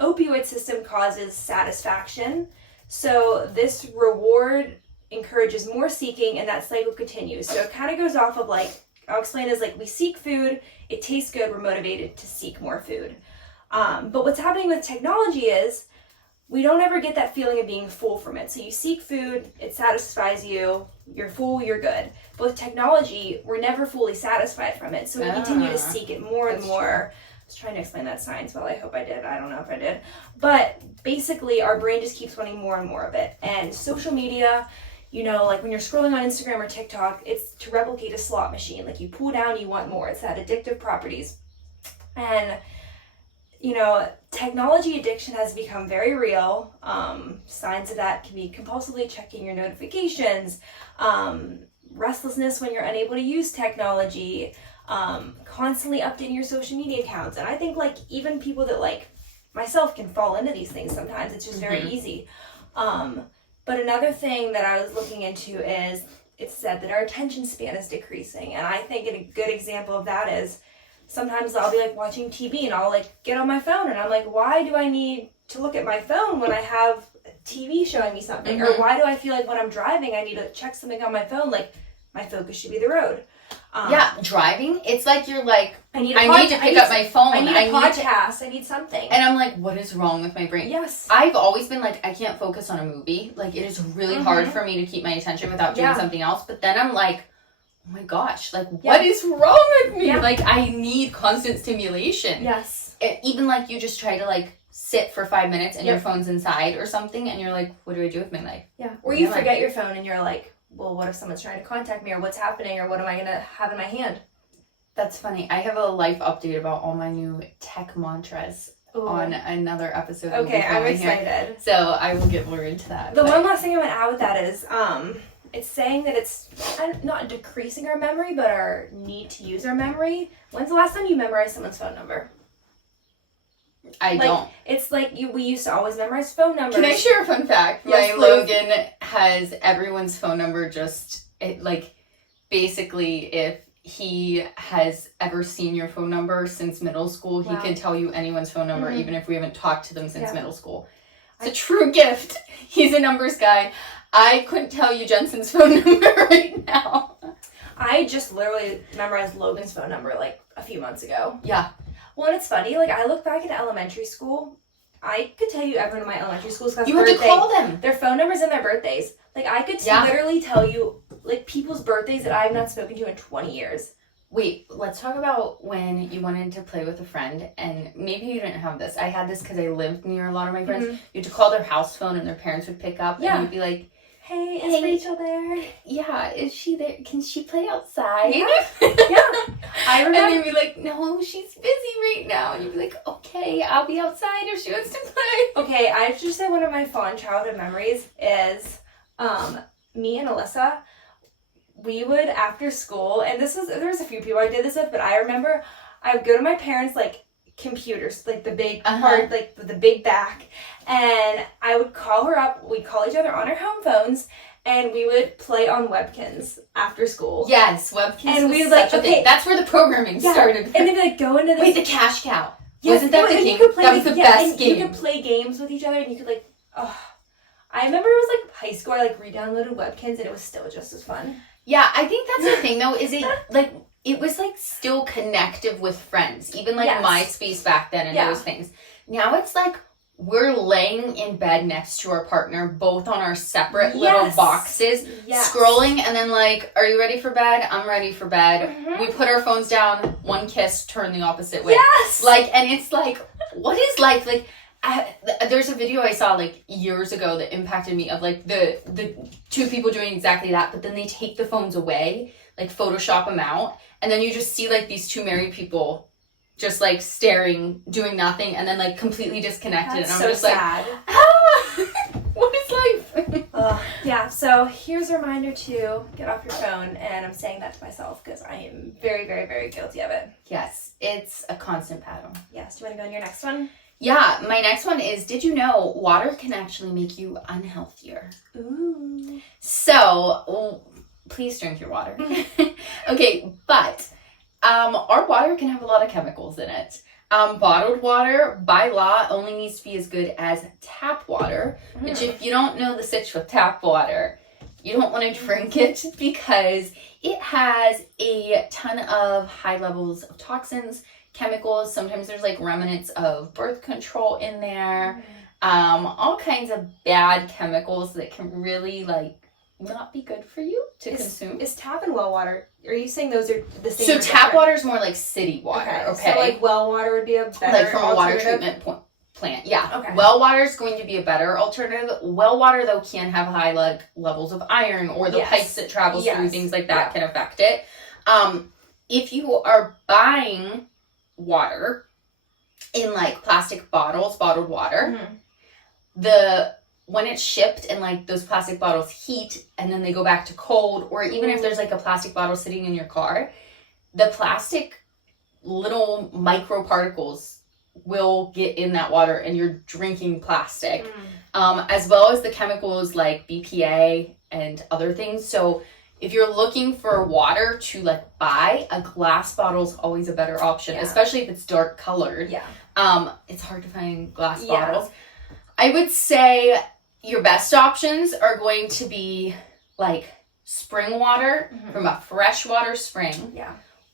opioid system causes satisfaction. So this reward encourages more seeking, and that cycle continues. So it kind of goes off of like, I'll explain as like we seek food, it tastes good, we're motivated to seek more food. But what's happening with technology is we don't ever get that feeling of being full from it. So you seek food, it satisfies you, you're full, you're good. But with technology, we're never fully satisfied from it. So we continue to seek it more and more. I was trying to explain that science well. I hope I did. I don't know if I did. But basically, our brain just keeps wanting more and more of it. And social media, you know, like when you're scrolling on Instagram or TikTok, it's to replicate a slot machine. Like you pull down, you want more. It's that addictive properties. And you know, technology addiction has become very real. Signs of that can be compulsively checking your notifications, restlessness when you're unable to use technology, constantly updating your social media accounts. And I think like even people that like myself can fall into these things sometimes. It's just very easy. But another thing that I was looking into is it's said that our attention span is decreasing. And I think a good example of that is sometimes I'll be like watching TV and I'll like get on my phone and I'm like, why do I need to look at my phone when I have TV showing me something? Or why do I feel like when I'm driving I need to check something on my phone? Like my focus should be the road. Yeah, driving, it's like you're like, I need to pick up my phone. I need a podcast. I need something. And I'm like, what is wrong with my brain? Yes. I've always been like, I can't focus on a movie. Like it is really hard for me to keep my attention without doing something else. But then I'm like, oh my gosh, like what is wrong with me? Yeah. Like I need constant stimulation. Yes. Even like you just try to like sit for 5 minutes and your phone's inside or something and you're like, what do I do with my life? Yeah. Or you forget your phone and you're like, well, what if someone's trying to contact me or what's happening or what am I going to have in my hand? That's funny. I have a life update about all my new tech mantras on another episode. Okay, I'm excited. Here. So I will get more into that. The one last thing I want to add with that is, it's saying that it's not decreasing our memory, but our need to use our memory. When's the last time you memorized someone's phone number? I don't. It's like we used to always memorize phone numbers. Can I share a fun fact? Yes, my Logan has everyone's phone number basically if he has ever seen your phone number since middle school, he can tell you anyone's phone number even if we haven't talked to them since middle school. It's a true gift. He's a numbers guy. I couldn't tell you Jensen's phone number right now. I just literally memorized Logan's phone number like a few months ago. Yeah. Well, and it's funny, like I look back at elementary school, I could tell you everyone in my elementary school's class You had to call them. Their phone numbers and their birthdays. Like I could literally tell you like people's birthdays that I have not spoken to in 20 years. Wait, let's talk about when you wanted to play with a friend, and maybe you didn't have this. I had this because I lived near a lot of my friends. You had to call their house phone and their parents would pick up and you'd be like, Hey, is Rachel there? Yeah, is she there? Can she play outside? Yeah. I remember. And they'd be like, no, she's busy right now. And you'd be like, okay, I'll be outside if she wants to play. Okay, I have to say one of my fond childhood memories is me and Alyssa, we would, after school, and there's a few people I did this with, but I remember I would go to my parents' like computers, like the big part, like the big back, and I would call her up, we'd call each other on our home phones, and we would play on Webkins after school. Yes, Webkins and was we such like, a thing. That's where the programming started. And they'd be like, go into this. Wait, the cash cow. Wasn't that the and game? You could play that was the best and game. You could play games with each other, and you could like, oh. I remember it was like high school. I like re-downloaded Webkins, and it was still just as fun. Yeah, I think that's the thing though. Is it was like still connective with friends, even like MySpace back then and those things. Now it's like we're laying in bed next to our partner, both on our separate little boxes, scrolling, and then like, are you ready for bed? I'm ready for bed. Mm-hmm. We put our phones down, one kiss, turn the opposite way. Yes! Like, and it's like, what is like there's a video I saw like years ago that impacted me of like the two people doing exactly that, but then they take the phones away, like Photoshop them out, and then you just see like these two married people just like staring, doing nothing, and then like completely disconnected. That's and I'm so just sad. like, ah, what is life? Yeah, so here's a reminder to get off your phone, and I'm saying that to myself because I am very, very, very guilty of it. Yes, it's a constant battle. Yes, do you want to go on your next one? Yeah, my next one is, did you know water can actually make you unhealthier? Ooh. So, please drink your water. Okay, but our water can have a lot of chemicals in it. Bottled water, by law, only needs to be as good as tap water, which if you don't know the sitch with tap water, you don't want to drink it because it has a ton of high levels of toxins, chemicals. Sometimes there's like remnants of birth control in there. All kinds of bad chemicals that can really like not be good for you to consume. Is tap and well water, are you saying those are the same? So tap water is more like city water, okay? So like well water would be a better like from a water treatment plant. Yeah. Okay. Well water is going to be a better alternative. Well water though can have high like levels of iron, or the pipes it travels through, things like that can affect it. If you are buying water in like plastic bottles, bottled water, when it's shipped and like those plastic bottles heat and then they go back to cold, or even if there's like a plastic bottle sitting in your car, the plastic little microparticles will get in that water and you're drinking plastic, as well as the chemicals like BPA and other things. So if you're looking for water to like buy, a glass bottle is always a better option, especially if it's dark colored. It's hard to find glass bottles. I would say your best options are going to be like spring water from a freshwater spring,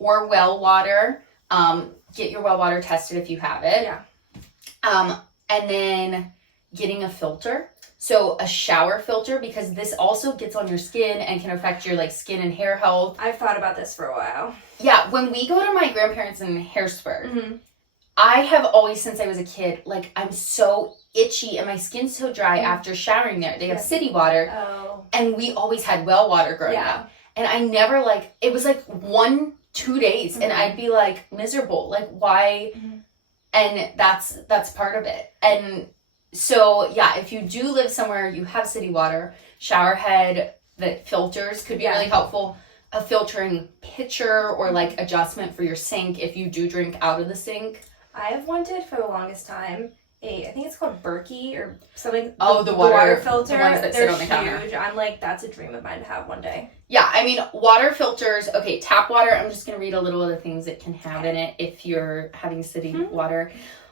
or well water. Get your well water tested if you have it. And then getting a filter. So a shower filter, because this also gets on your skin and can affect your like skin and hair health. I've thought about this for a while. Yeah, when we go to my grandparents in Harrisburg, I have always, since I was a kid, like I'm so itchy and my skin's so dry after showering there. They have city water, and we always had well water growing up. And I never like, it was like 1-2 days and I'd be like miserable. Like why? And that's part of it. And so, yeah, if you do live somewhere, you have city water, shower head that filters could be really helpful. A filtering pitcher or like adjustment for your sink if you do drink out of the sink. I have wanted for the longest time I think it's called Berkey or something. Oh, the water filter. The ones that sit on the counter. Huge. I'm like, that's a dream of mine to have one day. Yeah, I mean, water filters. Okay, tap water. I'm just going to read a little of the things it can have in it if you're having city water.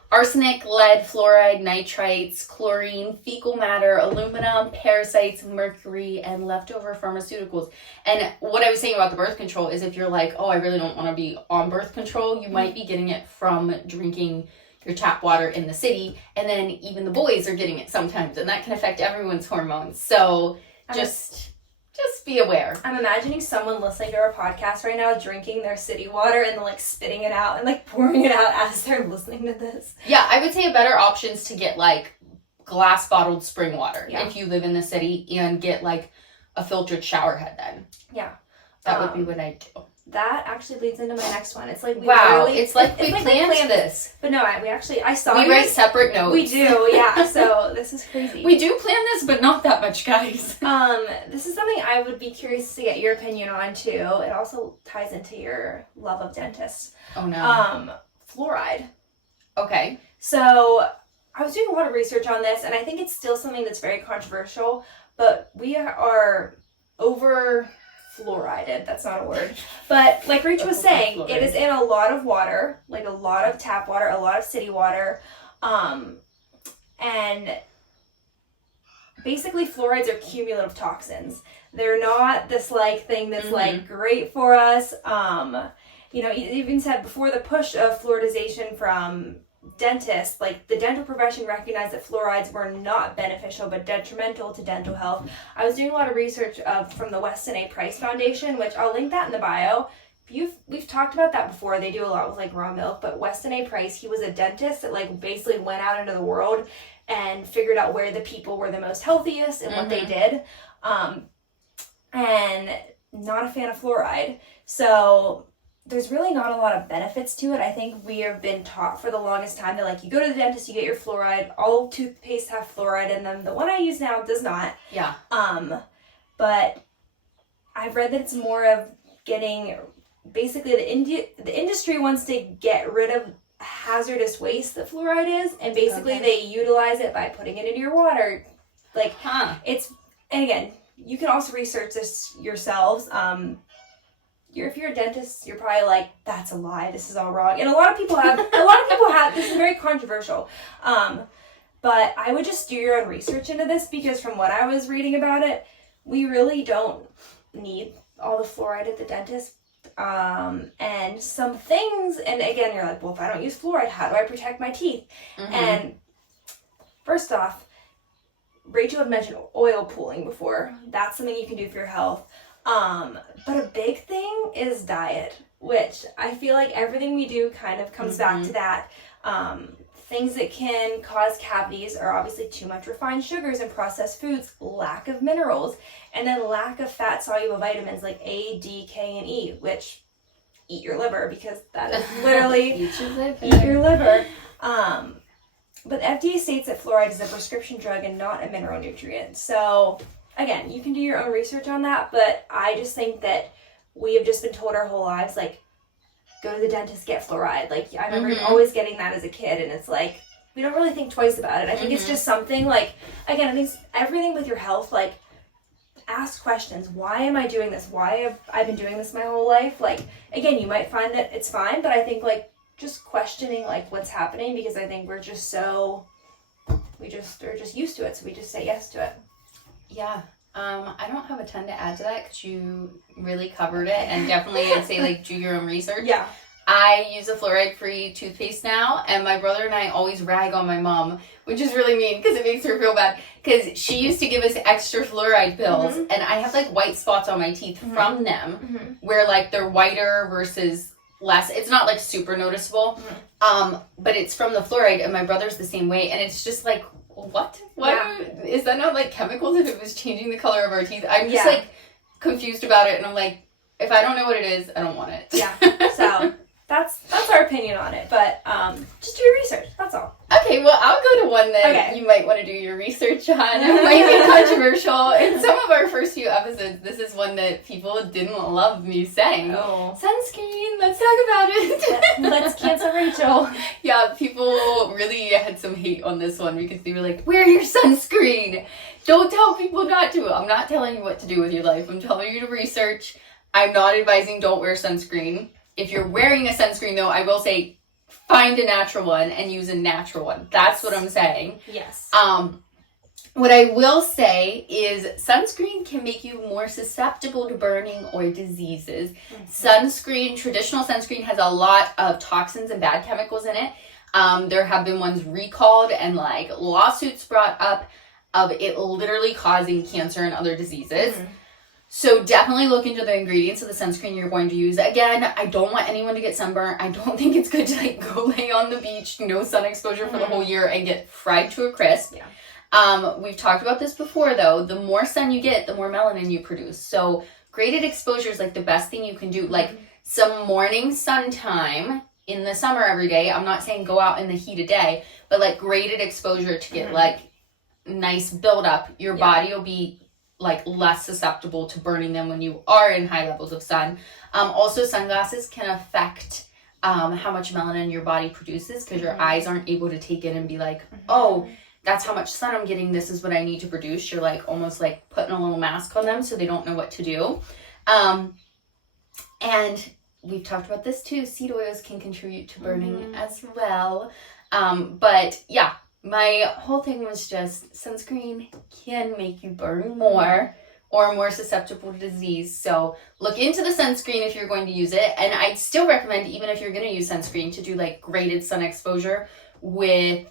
Arsenic, lead, fluoride, nitrites, chlorine, fecal matter, aluminum, parasites, mercury, and leftover pharmaceuticals. And what I was saying about the birth control is if you're like, oh, I really don't want to be on birth control, you might be getting it from drinking your tap water in the city. And then even the boys are getting it sometimes, and that can affect everyone's hormones. So just be aware. I'm imagining someone listening to our podcast right now drinking their city water and like spitting it out and like pouring it out as they're listening to this. Yeah, I would say a better option is to get like glass bottled spring water if you live in the city, and get like a filtered shower head then. Yeah. That would be what I do. That actually leads into my next one. It's like we it's like we planned this. But no, I saw we write separate notes. We do, yeah. So this is crazy. We do plan this, but not that much, guys. This is something I would be curious to get your opinion on too. It also ties into your love of dentists. Oh no. Fluoride. Okay. So I was doing a lot of research on this, and I think it's still something that's very controversial, but we are over fluoridated. That's not a word. But like Rachel was saying, it is in a lot of water, like a lot of tap water, a lot of city water. And basically fluorides are cumulative toxins. They're not this like thing that's like great for us. You know, you even said before the push of fluoridization from dentists, like the dental profession recognized that fluorides were not beneficial but detrimental to dental health. I was doing a lot of research from the Weston A. Price Foundation, which I'll link that in the bio. We've talked about that before. They do a lot with like raw milk, but Weston A. Price, he was a dentist that like basically went out into the world and figured out where the people were the most healthiest and what they did. And not a fan of fluoride. So there's really not a lot of benefits to it. I think we have been taught for the longest time that like you go to the dentist, you get your fluoride. All toothpaste have fluoride in them. The one I use now does not. Yeah. But I've read that it's more of getting basically the industry wants to get rid of hazardous waste that fluoride is, and basically they utilize it by putting it into your water. Like it's, and again, you can also research this yourselves. If you're a dentist, you're probably like, that's a lie, this is all wrong. And a lot of people have, this is very controversial. But I would just do your own research into this, because from what I was reading about it, we really don't need all the fluoride at the dentist. And some things, and again, you're like, well, if I don't use fluoride, how do I protect my teeth? And first off, Rachel had mentioned oil pulling before. That's something you can do for your health. But a big thing is diet, which I feel like everything we do kind of comes back to that. Things that can cause cavities are obviously too much refined sugars and processed foods, lack of minerals, and then lack of fat-soluble vitamins like A, D, K, and E, which eat your liver, because that is literally eat your liver. But the FDA states that fluoride is a prescription drug and not a mineral nutrient. So again, you can do your own research on that, but I just think that we have just been told our whole lives, like, go to the dentist, get fluoride. Like, I remember always getting that as a kid, and it's like, we don't really think twice about it. I think it's just something, like, again, I think everything with your health, like, ask questions. Why am I doing this? Why have I been doing this my whole life? Like, again, you might find that it's fine, but I think, like, just questioning, like, what's happening, because I think we're just are just used to it, so we just say yes to it. Yeah. I don't have a ton to add to that, because you really covered it, and definitely I'd say, like, do your own research. Yeah. I use a fluoride-free toothpaste now, and my brother and I always rag on my mom, which is really mean because it makes her feel bad, because she used to give us extra fluoride pills, and I have, like, white spots on my teeth from them, where, like, they're whiter versus less. It's not, like, super noticeable, but it's from the fluoride, and my brother's the same way, and it's just, like, what? Is that not, like, chemicals if it was changing the color of our teeth? I'm just, like, confused about it, and I'm like, if I don't know what it is, I don't want it. Yeah, so that's our opinion on it, but just do your research, that's all. Okay, well, I'll go to one that you might want to do your research on. It might be controversial. In some of our first few episodes, this is one that people didn't love me saying. Oh. Sunscreen, let's talk about it. Let's cancel Rachel. Yeah, people really had some hate on this one, because they were like, wear your sunscreen. Don't tell people not to. I'm not telling you what to do with your life. I'm telling you to research. I'm not advising don't wear sunscreen. If you're wearing a sunscreen, though, I will say find a natural one and use a natural one. That's what I'm saying. Yes. What I will say is sunscreen can make you more susceptible to burning or diseases. Sunscreen, traditional sunscreen, has a lot of toxins and bad chemicals in it. There have been ones recalled and, like, lawsuits brought up of it literally causing cancer and other diseases. So definitely look into the ingredients of the sunscreen you're going to use. Again, I don't want anyone to get sunburnt. I don't think it's good to, like, go lay on the beach, no sun exposure for the whole year, and get fried to a crisp. Yeah. We've talked about this before, though. The more sun you get, the more melanin you produce. So graded exposure is, like, the best thing you can do. Like, some morning sun time in the summer every day. I'm not saying go out in the heat a day, but, like, graded exposure to get, like, nice buildup. Your body will be, like, less susceptible to burning them when you are in high levels of sun. Also, sunglasses can affect how much melanin your body produces, because your eyes aren't able to take it and be like, oh, that's how much sun I'm getting, this is what I need to produce. You're, like, almost, like, putting a little mask on them so they don't know what to do. And we've talked about this too. Seed oils can contribute to burning as well. But yeah, my whole thing was just sunscreen can make you burn more or more susceptible to disease. So look into the sunscreen if you're going to use it. And I'd still recommend, even if you're going to use sunscreen, to do like graded sun exposure without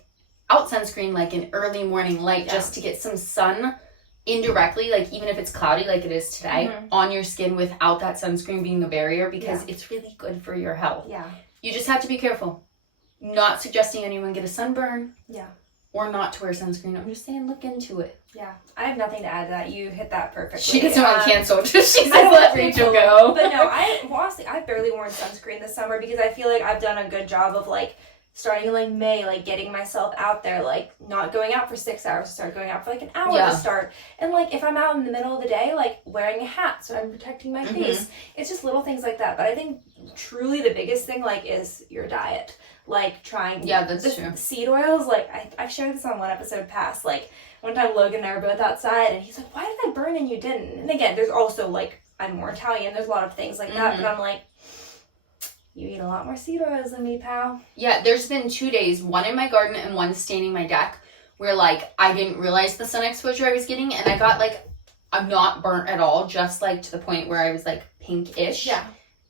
sunscreen, like in early morning light, just to get some sun indirectly, like even if it's cloudy like it is today, on your skin without that sunscreen being a barrier, because it's really good for your health. Yeah. You just have to be careful. Not suggesting anyone get a sunburn. Yeah. Or not to wear sunscreen. I'm just saying look into it. Yeah. I have nothing to add to that. You hit that perfectly. She doesn't want canceled. She said let Rachel go. But no, honestly, I've barely worn sunscreen this summer because I feel like I've done a good job of like starting in like May, like getting myself out there, like not going out for 6 hours to start, going out for like an hour to start. And like if I'm out in the middle of the day, like wearing a hat so I'm protecting my face. It's just little things like that. But I think truly the biggest thing like is your diet. Like trying that's true. Seed oils, like I shared this on one episode past, like one time Logan and I were both outside and he's like, why did I burn and you didn't? And again, there's also like, I'm more Italian, there's a lot of things like that, but I'm like, you eat a lot more seed oils than me, pal. Yeah, there's been 2 days, one in my garden and one staining my deck, where like I didn't realize the sun exposure I was getting, and I got like, I'm not burnt at all, just like to the point where I was like pinkish. Yeah.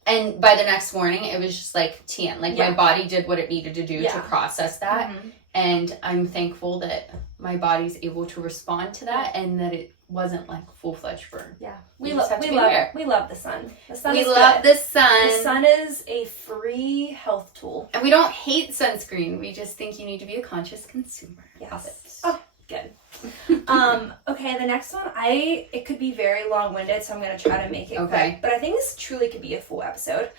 And by the next morning, it was just like tan. Like my body did what it needed to do to process that. And I'm thankful that my body's able to respond to that and that it wasn't like full-fledged burn. Yeah. We love it. We love the sun. The sun is love the sun. The sun is a free health tool. And we don't hate sunscreen. We just think you need to be a conscious consumer of it. Oh, good. Okay, the next one, it could be very long-winded, so I'm going to try to make it quick. But I think this truly could be a full episode.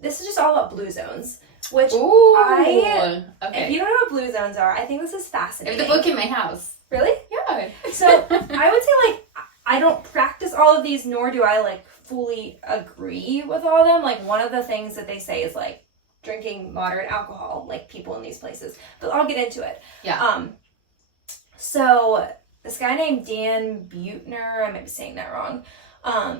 This is just all about blue zones, which if you don't know what blue zones are, I think this is fascinating. I have the book in my house. Really? Yeah. So I would say, like, I don't practice all of these, nor do I, like, fully agree with all of them. Like, one of the things that they say is, like, drinking moderate alcohol, like people in these places. But I'll get into it. Yeah. So this guy named Dan Buettner, I might be saying that wrong,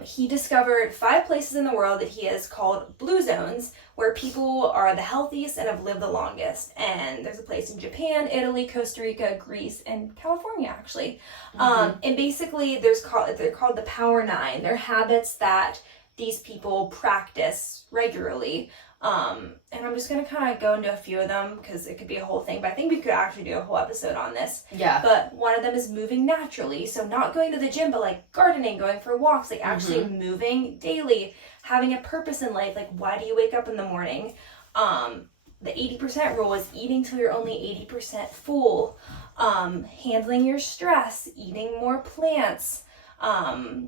he discovered 5 places in the world that he has called blue zones, where people are the healthiest and have lived the longest. And there's a place in Japan, Italy, Costa Rica, Greece, and California, actually. And basically, they're called the Power 9. They're habits that these people practice regularly. And I'm just going to kind of go into a few of them because it could be a whole thing, but I think we could actually do a whole episode on this. Yeah. But one of them is moving naturally. So not going to the gym, but like gardening, going for walks, like actually moving daily, having a purpose in life. Like, why do you wake up in the morning? The 80% rule is eating till you're only 80% full. Handling your stress, eating more plants,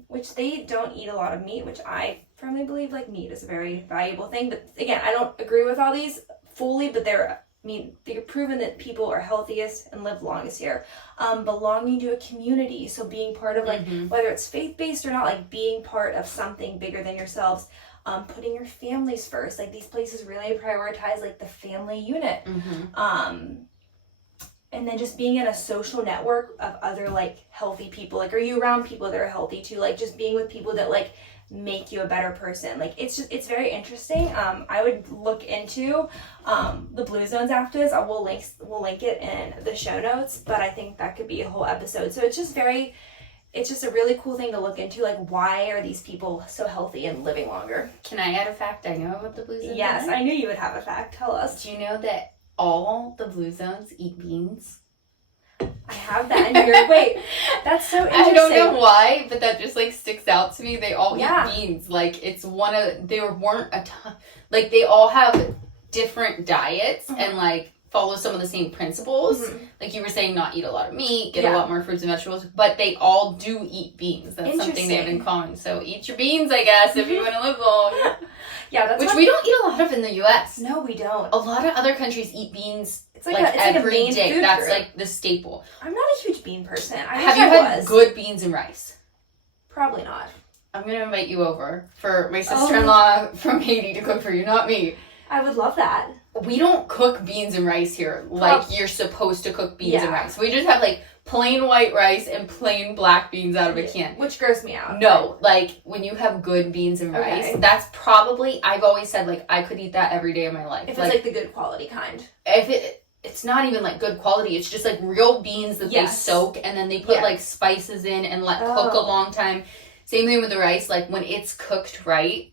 which they don't eat a lot of meat, which I firmly believe like meat is a very valuable thing. But again, I don't agree with all these fully, but they're proven that people are healthiest and live longest here. Belonging to a community, so being part of like whether it's faith-based or not, like being part of something bigger than yourselves. Putting your families first, like these places really prioritize like the family unit. And then just being in a social network of other like healthy people. Like, are you around people that are healthy too? Like just being with people that like make you a better person. Like it's very interesting. I would look into the blue zones after this. We'll link it in the show notes, but I think that could be a whole episode. So it's just a really cool thing to look into. Like, why are these people so healthy and living longer? Can I add a fact I know about the blue zones? Yes, I knew you would have a fact. Tell us. Do you know that all the blue zones eat beans? I have that in here. Wait, that's so interesting. I don't know why, but that just like sticks out to me. They all eat beans. Like they weren't a ton. Like they all have different diets and like follow some of the same principles. Like you were saying, not eat a lot of meat, get a lot more fruits and vegetables, but they all do eat beans. That's something they have in common. So eat your beans, I guess, if you want to live long. Which we don't eat a lot of in the U.S. No, we don't. A lot of other countries eat beans it's every day. That's like the staple. I'm not a huge bean person. Have you had good beans and rice? Probably not. I'm going to invite you over for my sister-in-law from Haiti to cook for you, not me. I would love that. We don't cook beans and rice here like you're supposed to cook beans and rice. We just have like plain white rice and plain black beans out of a can. Which grossed me out. No, like when you have good beans and rice, that's probably, I've always said like I could eat that every day of my life. If it's like the good quality kind. If it's not even like good quality, it's just like real beans that they soak and then they put like spices in and let cook a long time. Same thing with the rice, like when it's cooked right.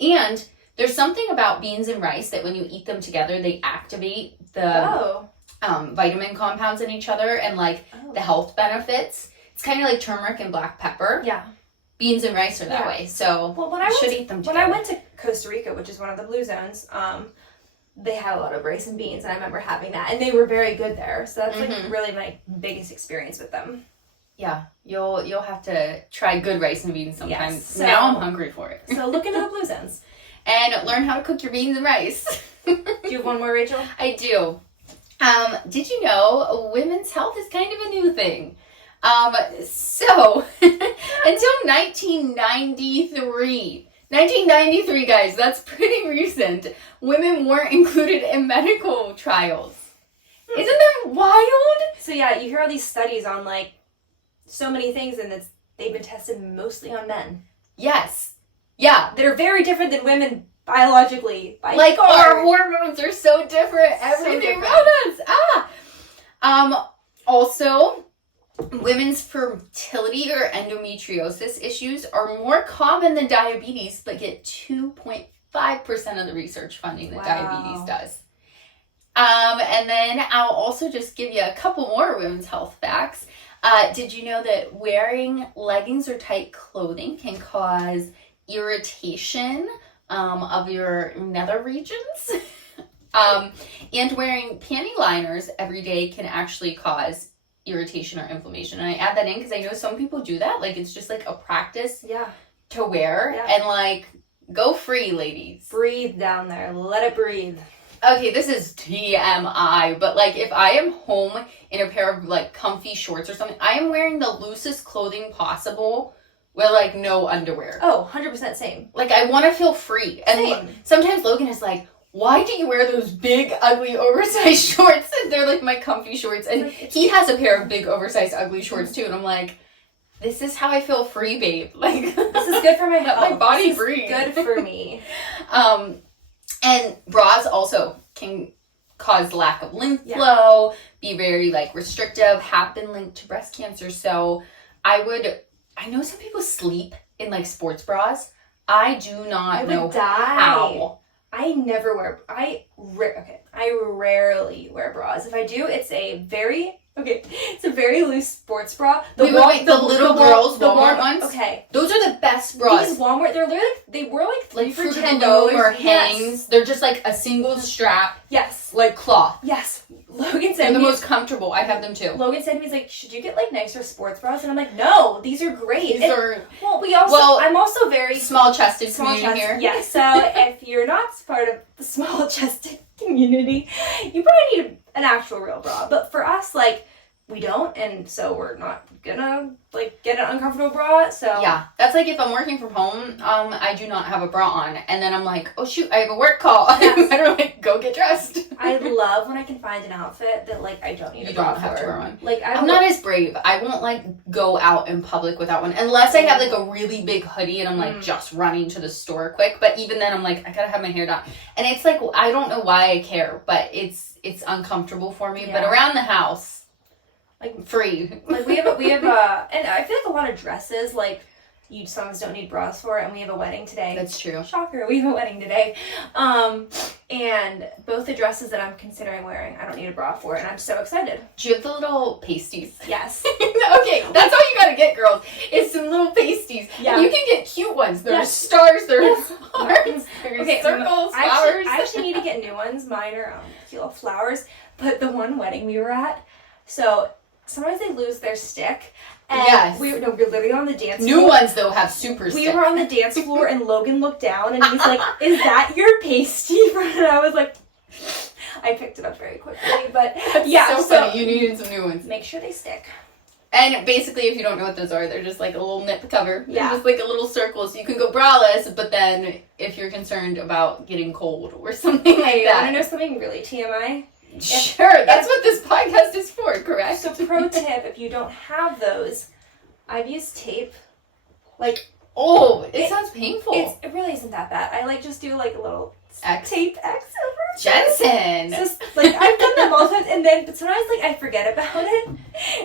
And there's something about beans and rice that when you eat them together, they activate the vitamin compounds in each other and like the health benefits. It's kind of like turmeric and black pepper. Yeah. Beans and rice are that way. So when you should eat them together. When I went to Costa Rica, which is one of the blue zones, they had a lot of rice and beans, and I remember having that, and they were very good there. So that's like really my biggest experience with them. Yeah, you'll have to try good rice and beans sometime. Yes, so, now I'm hungry for it. So look into the blue zones and learn how to cook your beans and rice. Do you have one more, Rachel? I do. Did you know women's health is kind of a new thing? So until 1993, guys, that's pretty recent. Women weren't included in medical trials. Isn't that wild? So yeah, you hear all these studies on like so many things, and they've been tested mostly on men. Yes. Yeah. That are very different than women biologically. Like our hormones are so different. Everything about us. Also, women's fertility or endometriosis issues are more common than diabetes, but get 2.5% of the research funding that diabetes does. And then I'll also just give you a couple more women's health facts. Did you know that wearing leggings or tight clothing can cause irritation of your nether regions? And wearing panty liners every day can actually cause irritation or inflammation. And I add that in because I know some people do that. Like it's just like a practice to wear. And like, go free, ladies. Breathe down there. Let it breathe. Okay, this is TMI, but like if I am home in a pair of like comfy shorts or something, I am wearing the loosest clothing possible with like no underwear. Oh, 100% same. Like I want to feel free. And sometimes Logan is like, why do you wear those big, ugly, oversized shorts? And they're like my comfy shorts. And he has a pair of big, oversized, ugly shorts too. And I'm like, this is how I feel free, babe. Like this is good for my health. My body breathe. Good for me. And bras also can cause lack of lymph flow, be very like restrictive, have been linked to breast cancer. So I know some people sleep in like sports bras. I do not know how. I never wear, I rarely wear bras. If I do, it's a very loose sports bra. The little girls Walmart ones? Okay. Those are the best bras. These Walmart, they were like $3 for $10. Or hangs. They're just like a single strap. Yes. Like cloth. Yes. Logan said they're the most comfortable. I have them too. Logan said to me, he's like, should you get like nicer sports bras? And I'm like, no, these are great. I'm also very small-chested community here. Yes. So if you're not part of the small-chested community, you probably need an actual real bra. But for us, like, we don't, and so we're not gonna like get an uncomfortable bra. So yeah, that's like if I'm working from home, I do not have a bra on, and then I'm like, oh shoot, I have a work call. I better like go get dressed. I love when I can find an outfit that like I don't need a bra for. You don't have to wear one. Like I'm not as brave. I won't like go out in public without one unless I have like a really big hoodie and I'm like just running to the store quick. But even then, I'm like I gotta have my hair done, and it's like I don't know why I care, but it's uncomfortable for me. But around the house. Like free. Like we have and I feel like a lot of dresses like you sometimes don't need bras for, and we have a wedding today. That's true. Shocker, we have a wedding today. And both the dresses that I'm considering wearing, I don't need a bra for, and I'm so excited. Do you have the little pasties? Yes. Okay, that's all you gotta get, girls. Is some little pasties. Yeah. And you can get cute ones. There's stars, there's hearts, there's circles, flowers. I actually need to get new ones. Mine are cute little flowers. But the one wedding we were at, so sometimes they lose their stick. And we're literally on the dance floor. New ones, though, have super stick. We were on the dance floor, and Logan looked down, and he's like, is that your pasty? And I was like, I picked it up very quickly. But so funny. You needed some new ones. Make sure they stick. And basically, if you don't know what those are, they're just like a little nip cover. Yeah. They're just like a little circle, so you can go braless, but then if you're concerned about getting cold or something like that. Want to know something really TMI? Sure, that's what this podcast is for, correct? So pro tip, if you don't have those, I've used tape. Like, oh, it sounds painful. It really isn't that bad. I like just do like a little tape X over. Jensen! Just like I've done them all the time, but sometimes like I forget about it,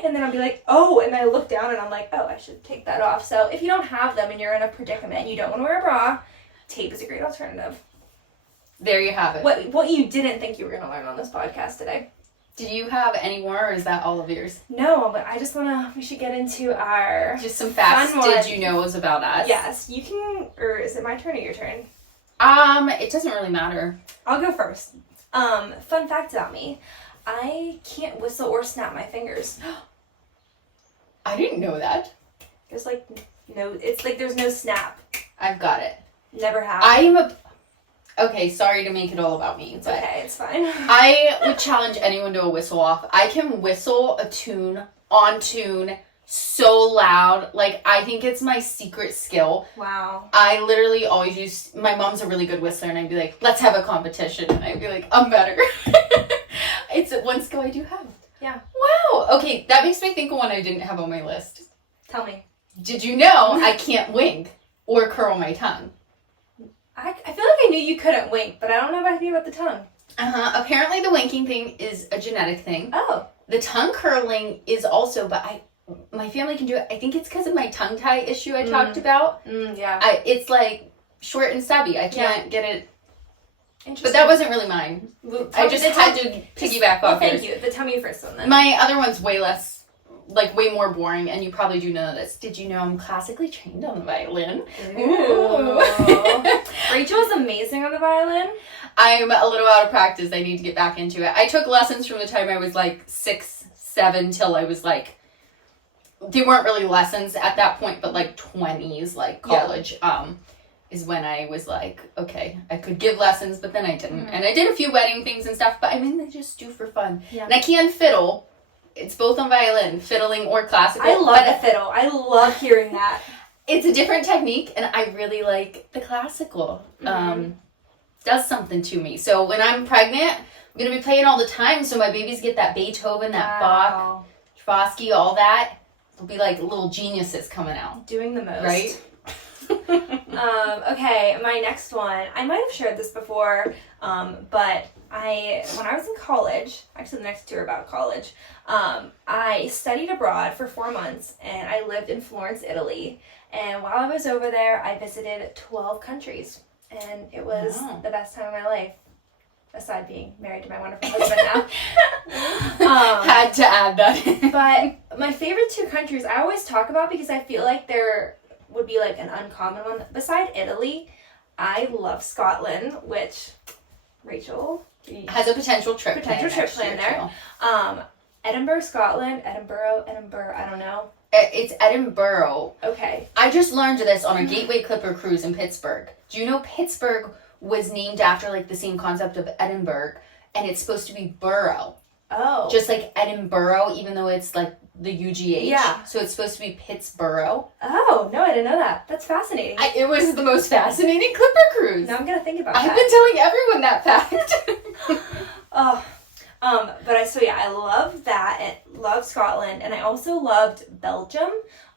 and then I'll be like, oh, and then I look down and I'm like, oh, I should take that off. So if you don't have them and you're in a predicament, you don't want to wear a bra, tape is a great alternative. There you have it. What you didn't think you were gonna learn on this podcast today? Did you have any more, or is that all of yours? No, but I just we should get into our just some facts. Did you know was about us? Yes, you can. Or is it my turn or your turn? It doesn't really matter. I'll go first. Fun fact about me. I can't whistle or snap my fingers. I didn't know that. There's like it's like there's no snap. I've got it. Never have. Okay, sorry to make it all about me. It's okay, it's fine. I would challenge anyone to a whistle off. I can whistle a tune, on tune, so loud. Like, I think it's my secret skill. Wow. I literally always my mom's a really good whistler, and I'd be like, let's have a competition. And I'd be like, I'm better. It's one skill I do have. Yeah. Wow. Okay, that makes me think of one I didn't have on my list. Tell me. Did you know I can't wink or curl my tongue? I feel like I knew you couldn't wink, but I don't know if I knew about the tongue. Apparently the winking thing is a genetic thing. Oh. The tongue curling is also, but my family can do it. I think it's because of my tongue tie issue I talked about. Yeah. It's like short and stubby. I can't get it. Interesting. But that wasn't really mine. I just had to piggyback off yours. Thank you. Tell me your first one then. My other one's way more boring, and you probably do know this. Did you know I'm classically trained on the violin? Ooh. Rachel is amazing on the violin. I'm a little out of practice. I need to get back into it. I took lessons from the time I was like 6, 7 till I was like, they weren't really lessons at that point, but like 20s, like college, is when I was like, okay, I could give lessons, but then I didn't. And I did a few wedding things and stuff, but I mean, they just do for fun. Yeah. And I can fiddle. It's both on violin, fiddling or classical. I love the fiddle. I love hearing that. It's a different technique, and I really like the classical. Does something to me. So when I'm pregnant, I'm going to be playing all the time, so my babies get that Beethoven, that Bach, Trotsky, all that. They'll be like little geniuses coming out. Doing the most. Right? Okay, my next one. I might have shared this before, but when I was in college, actually the next two are about college, I studied abroad for 4 months, and I lived in Florence, Italy. And while I was over there, I visited 12 countries, and it was the best time of my life, aside being married to my wonderful husband now. Had to add that. But my favorite 2 countries I always talk about because I feel like there would be like an uncommon one. Beside Italy, I love Scotland, which Rachel has a potential trip plan there. Edinburgh, Scotland, Edinburgh, I don't know. It's Edinburgh. Okay. I just learned this on a Gateway Clipper cruise in Pittsburgh. Do you know Pittsburgh was named after like the same concept of Edinburgh, and it's supposed to be borough. Oh. Just like Edinburgh, even though it's like the UGH. Yeah. So it's supposed to be Pittsburgh. Oh, no, I didn't know that. That's fascinating. It was the most fascinating Clipper cruise. Now I'm going to think about that. I've been telling everyone that fact. I love that and love Scotland, and I also loved Belgium.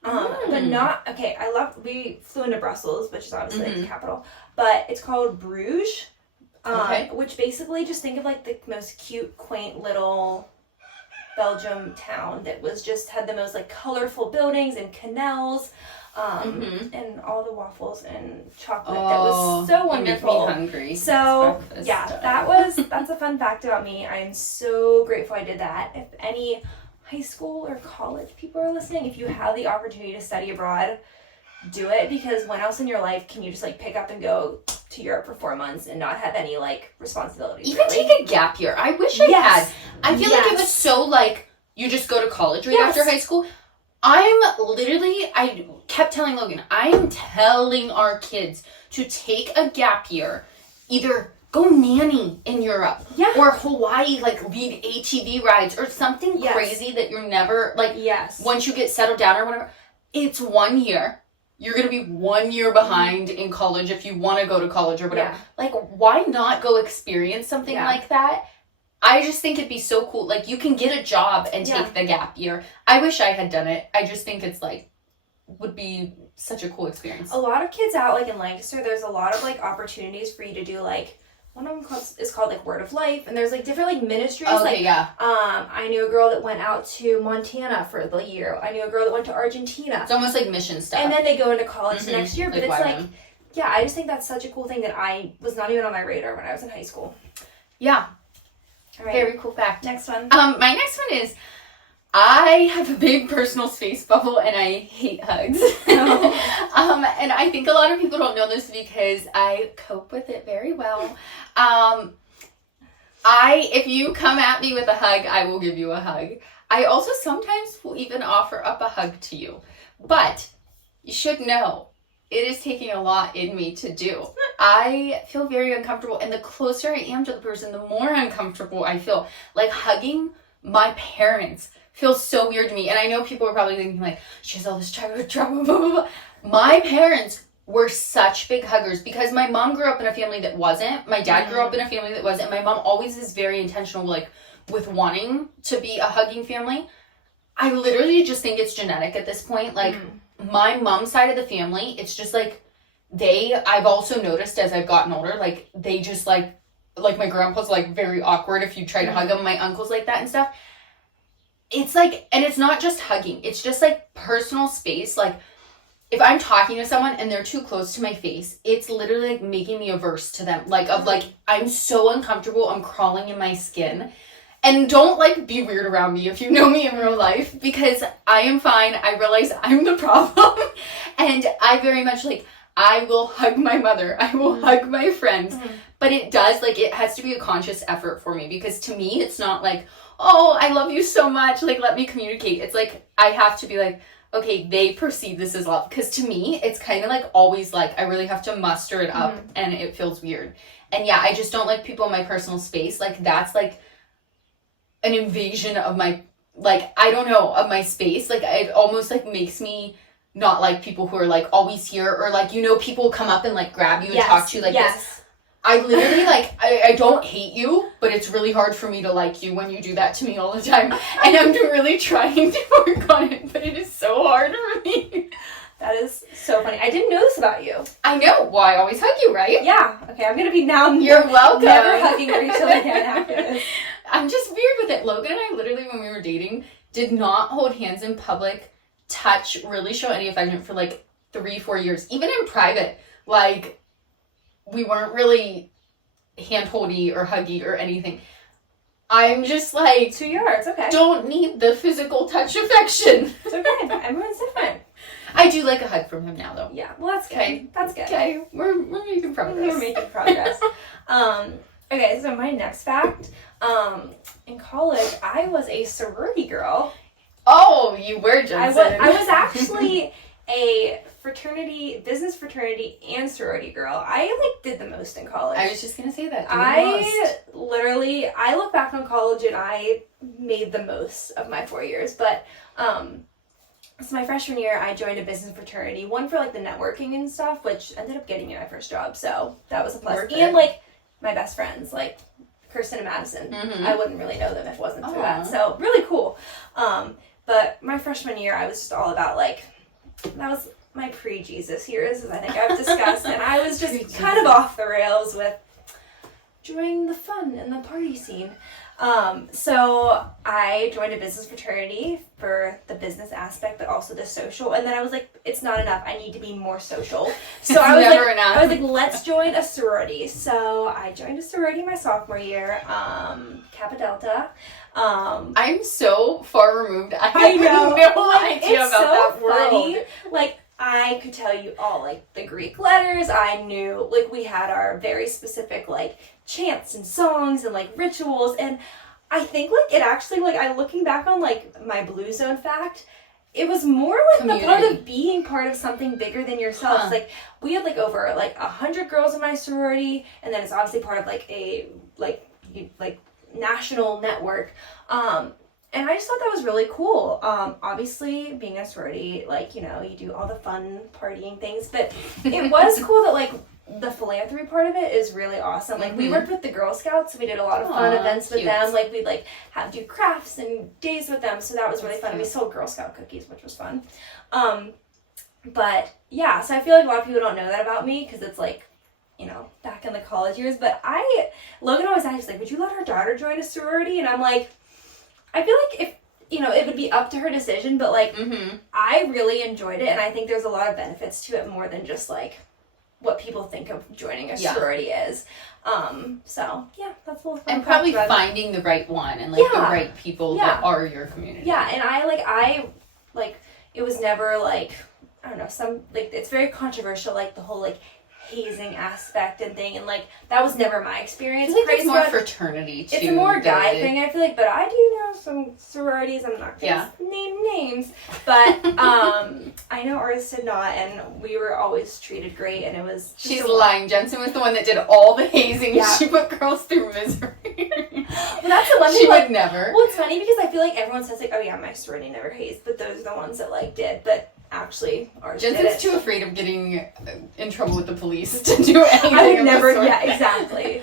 But not, okay, we flew into Brussels, which is obviously like the capital, but it's called Bruges, which basically just think of like the most cute, quaint little Belgium town that had the most like colorful buildings and canals, and all the waffles and chocolate that was so wonderful. You make me hungry. So that's a fun fact about me. I am so grateful I did that. If any high school or college people are listening, if you have the opportunity to study abroad, do it, because when else in your life can you just like pick up and go to Europe for 4 months and not have any like responsibilities? Even take a gap year. I wish I had. I feel like it was so like you just go to college right after high school. I kept telling Logan, I'm telling our kids to take a gap year, either go nanny in Europe or Hawaii, like lead ATV rides or something crazy that you're never like. Once you get settled down or whatever, it's 1 year. You're going to be 1 year behind in college if you want to go to college or whatever. Like, why not go experience something like that? I just think it'd be so cool. Like, you can get a job and take the gap year. I wish I had done it. I just think it's like, would be such a cool experience. A lot of kids out, like, in Lancaster, there's a lot of, like, opportunities for you to do, like, one of them is called, like, Word of Life, and there's, like, different, like, ministries. Okay, like, yeah. I knew a girl that went out to Montana for the year. I knew a girl that went to Argentina. It's almost like mission stuff. And then they go into college the next year, but it's YWAM. Yeah, I just think that's such a cool thing that I was not even on my radar when I was in high school. Yeah. All right. Very cool fact. Next one. My next one is, I have a big personal space bubble and I hate hugs. And I think a lot of people don't know this because I cope with it very well. If you come at me with a hug, I will give you a hug. I also sometimes will even offer up a hug to you. But you should know, it is taking a lot in me to do. I feel very uncomfortable, and the closer I am to the person, the more uncomfortable I feel. Like, hugging my parents feels so weird to me. And I know people are probably thinking, like, she has all this childhood trauma, blah, blah, blah. My parents were such big huggers because my mom grew up in a family that wasn't. My dad grew up in a family that wasn't. My mom always is very intentional, like, with wanting to be a hugging family. I literally just think it's genetic at this point. Like, my mom's side of the family, it's just like I've also noticed as I've gotten older, like, they just like my grandpa's like very awkward if you try to hug him. My uncle's like that and stuff. It's like, and it's not just hugging, it's just like personal space. Like, if I'm talking to someone and they're too close to my face, it's literally like making me averse to them. Like, I'm so uncomfortable, I'm crawling in my skin. And don't, like, be weird around me if you know me in real life, because I am fine. I realize I'm the problem. And I very much, like, I will hug my mother. I will hug my friends. But it does, like, it has to be a conscious effort for me, because to me, it's not like, oh, I love you so much, like, let me communicate. It's like, I have to be like, okay, they perceive this as love. Because to me, it's kind of like always like, I really have to muster it up, and it feels weird. And yeah, I just don't like people in my personal space. Like, that's like an invasion of my, like, I don't know, of my space. Like, it almost like makes me not like people who are like always here, or like, you know, people come up and like grab you and talk to you like this. I literally, like, I don't hate you, but it's really hard for me to like you when you do that to me all the time. And I'm really trying to work on it, but it is so hard for me. That is so funny. I didn't know this about you. I know. Well, I always hug you, right? Yeah. Okay, I'm going to be now. You're welcome. Never hugging Rachel again after this. I'm just weird with it. Logan and I literally, when we were dating, did not hold hands in public, touch, really show any affection for like 3-4 years. Even in private, like, we weren't really hand-holdy or huggy or anything. I'm just like, 2 yards, okay. Don't need the physical touch affection. It's okay. Everyone's different. I do like a hug from him now, though. Yeah, well, that's good. Okay. That's good. Okay, we're making progress. We're making progress. Okay, so my next fact. In college, I was a sorority girl. Oh, you were, Jensen. I was actually a business fraternity and sorority girl. I, like, did the most in college. I was just going to say that. I look back on college and I made the most of my 4 years. But, so my freshman year, I joined a business fraternity. One for, like, the networking and stuff, which ended up getting me my first job. So that was a plus. And, like, my best friends, like Kirsten and Madison. I wouldn't really know them if it wasn't for that. So really cool. But my freshman year, I was just all about, like, that was my pre-Jesus years, as I think I've discussed, and I was just kind of off the rails with enjoying the fun and the party scene. So I joined a business fraternity for the business aspect, but also the social. And then I was like, it's not enough. I need to be more social. So I was like, let's join a sorority. So I joined a sorority my sophomore year, Kappa Delta. I'm so far removed. I know. have no idea about that world. Funny. Like, I could tell you all, like, the Greek letters. I knew, like, we had our very specific, like, chants and songs and, like, rituals. And I think, like, it actually, like, I'm looking back on, like, my Blue Zone fact, it was more, like, community. the part of being part of something bigger than yourself. Like, we had, like, over, like, 100 girls in my sorority, and then it's obviously part of, like, a, like national network. And I just thought that was really cool. Obviously, being a sorority, like, you know, you do all the fun partying things, but it was cool that, like, the philanthropy part of it is really awesome. Like, we worked with the Girl Scouts, so we did a lot of fun events with them. Like, we'd, like, do crafts and days with them, so that was really fun. We sold Girl Scout cookies, which was fun. But, yeah, so I feel like a lot of people don't know that about me, because it's, like, you know, back in the college years. But Logan always asked, like, would you let our daughter join a sorority? And I'm like, I feel like if, you know, it would be up to her decision, but, like, I really enjoyed it, and I think there's a lot of benefits to it more than just, like, what people think of joining a sorority is. So, yeah, that's a little fun. And probably finding the right one and, like, the right people that are your community. Yeah, and I it was never, like, I don't know, it's very controversial, like, the whole, like, hazing aspect and thing, and, like, that was never my experience. I feel like it's more fraternity too. It's a more guy thing, I feel like, but I do know some sororities. I'm not gonna name names, but I know ours did not, and we were always treated great, and it was just She's lying. Jensen was the one that did all the hazing. Yeah. She put girls through misery. Well, that's the one thing, she would never. Well, it's funny because I feel like everyone says, like, oh yeah, my sorority never hazed, but those are the ones that, like, did, but actually, ours Jensen's too afraid of getting in trouble with the police to do anything. I would never, exactly.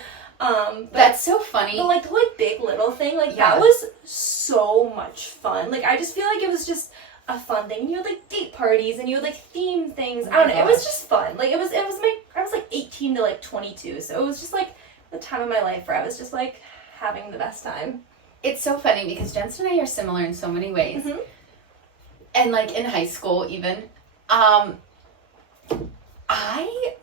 That's so funny. But, like, the, like, Big Little thing, like, that was so much fun. Like, I just feel like it was just a fun thing. You had, like, date parties, and you had, like, theme things. I don't know. It was just fun. Like, I was, like, 18 to, like, 22, so it was just, like, the time of my life where I was just, like, having the best time. It's so funny because Jensen and I are similar in so many ways. And, like, in high school, even, I,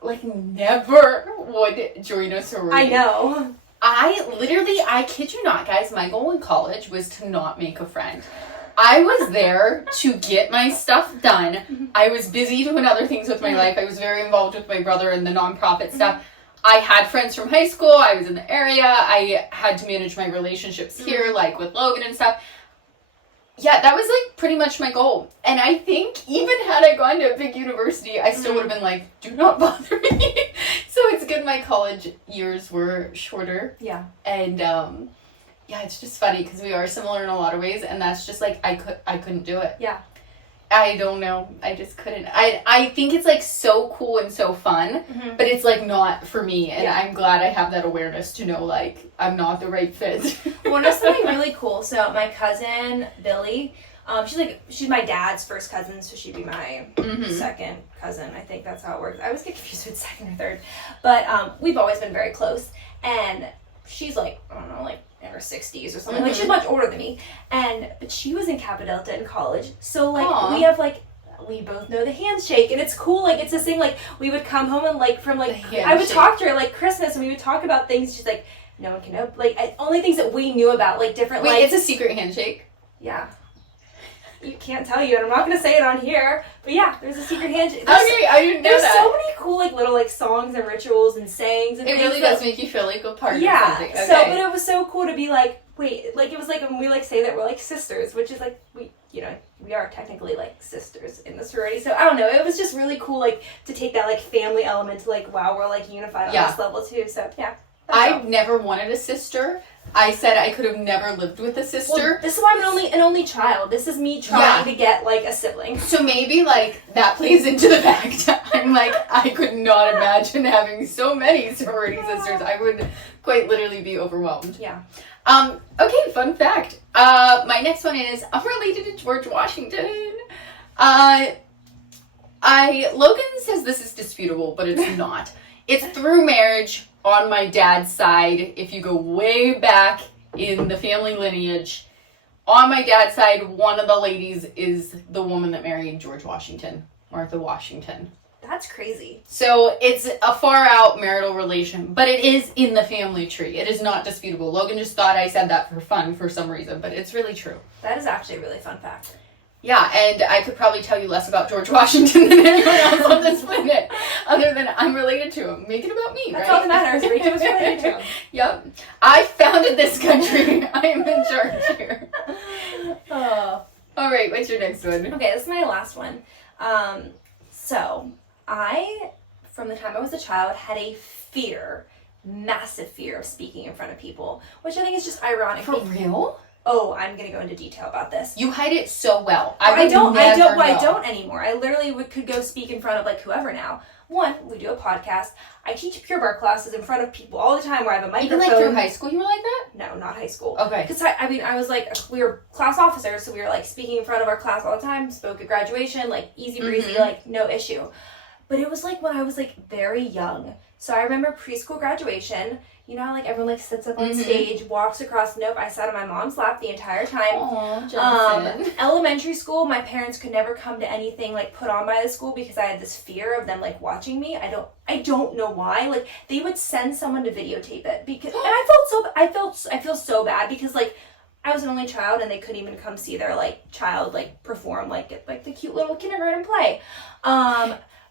like, never would join a sorority. I know. I kid you not, guys, my goal in college was to not make a friend. I was there to get my stuff done. I was busy doing other things with my life. I was very involved with my brother in the nonprofit stuff. I had friends from high school. I was in the area. I had to manage my relationships here, like, with Logan and stuff. Yeah, that was, like, pretty much my goal. And I think even had I gone to a big university, I still would have been like, do not bother me. So it's good my college years were shorter. Yeah. And, yeah, it's just funny because we are similar in a lot of ways. And that's just, like, I couldn't do it. Yeah. I don't know. I just couldn't. I think it's, like, so cool and so fun, but it's, like, not for me. And I'm glad I have that awareness to know, like, I'm not the right fit. Well, there's something really cool. So my cousin, Billy, she's my dad's first cousin, so she'd be my second cousin. I think that's how it works. I always get confused with second or third. But we've always been very close. And she's, like, I don't know, like, in her 60s or something. Like, she's much older than me. But she was in Kappa Delta in college. So, like, we have, like, we both know the handshake. And it's cool. Like, it's this thing, like, we would come home and, like, from, like, I would talk to her, like, Christmas, and we would talk about things. She's like, no one can know. Like, only things that we knew about, like, different, Wait, like... it's a secret handshake? Yeah. You can't tell you, and I'm not going to say it on here. But, yeah, there's a secret handshake. Okay, I didn't know that. There's so many cool, like, little, like, songs and rituals and sayings and things. It really does make you feel like a part of something. Yeah, so, but it was so cool to be like, wait, like, it was like when we, like, say that we're, like, sisters, which is, like, we are technically, like, sisters in the sorority. So, I don't know, it was just really cool, like, to take that, like, family element to, like, wow, we're, like, unified on this level, too. So, yeah. I've never wanted a sister. I said I could have never lived with a sister. Well, this is why I'm an only child. This is me trying to get, like, a sibling. So maybe, like, that plays into the fact I'm like, I could not imagine having so many sorority sisters. I would quite literally be overwhelmed. Yeah. Okay, fun fact. My next one is, I'm related to George Washington. Logan says this is disputable, but it's not. It's through marriage on my dad's side. If you go way back in the family lineage, on my dad's side, one of the ladies is the woman that married George Washington, Martha Washington. That's crazy. So it's a far out marital relation, but it is in the family tree. It is not disputable. Logan just thought I said that for fun for some reason, but it's really true. That is actually a really fun fact. Yeah, and I could probably tell you less about George Washington than anyone else on this planet, other than I'm related to him. Make it about me, That's right? all that matters. Rachel was related to him. Yep. I founded this country. I am in charge here. All right, what's your next one? Okay, this is my last one. So, I, from the time I was a child, had a fear, massive fear of speaking in front of people, which I think is just ironic. For real? oh, I'm gonna go into detail about this. You hide it so well. I don't anymore. I literally could go speak in front of like whoever now. One, we do a podcast. I teach Pure Barre classes in front of people all the time where I have a microphone. Even like through high school you were like that? No, not high school. Okay. Because I was like, we were class officers, so we were like speaking in front of our class all the time, spoke at graduation, like easy breezy, like no issue. But it was like when I was like very young. So I remember preschool graduation, you know how like everyone like sits up on stage, walks across. Nope, I sat on my mom's lap the entire time. Aw, Jensen. Elementary school, my parents could never come to anything like put on by the school because I had this fear of them like watching me. I don't know why. Like they would send someone to videotape it because, and I feel so bad because like I was an only child and they couldn't even come see their like child like perform like the cute little kindergarten play.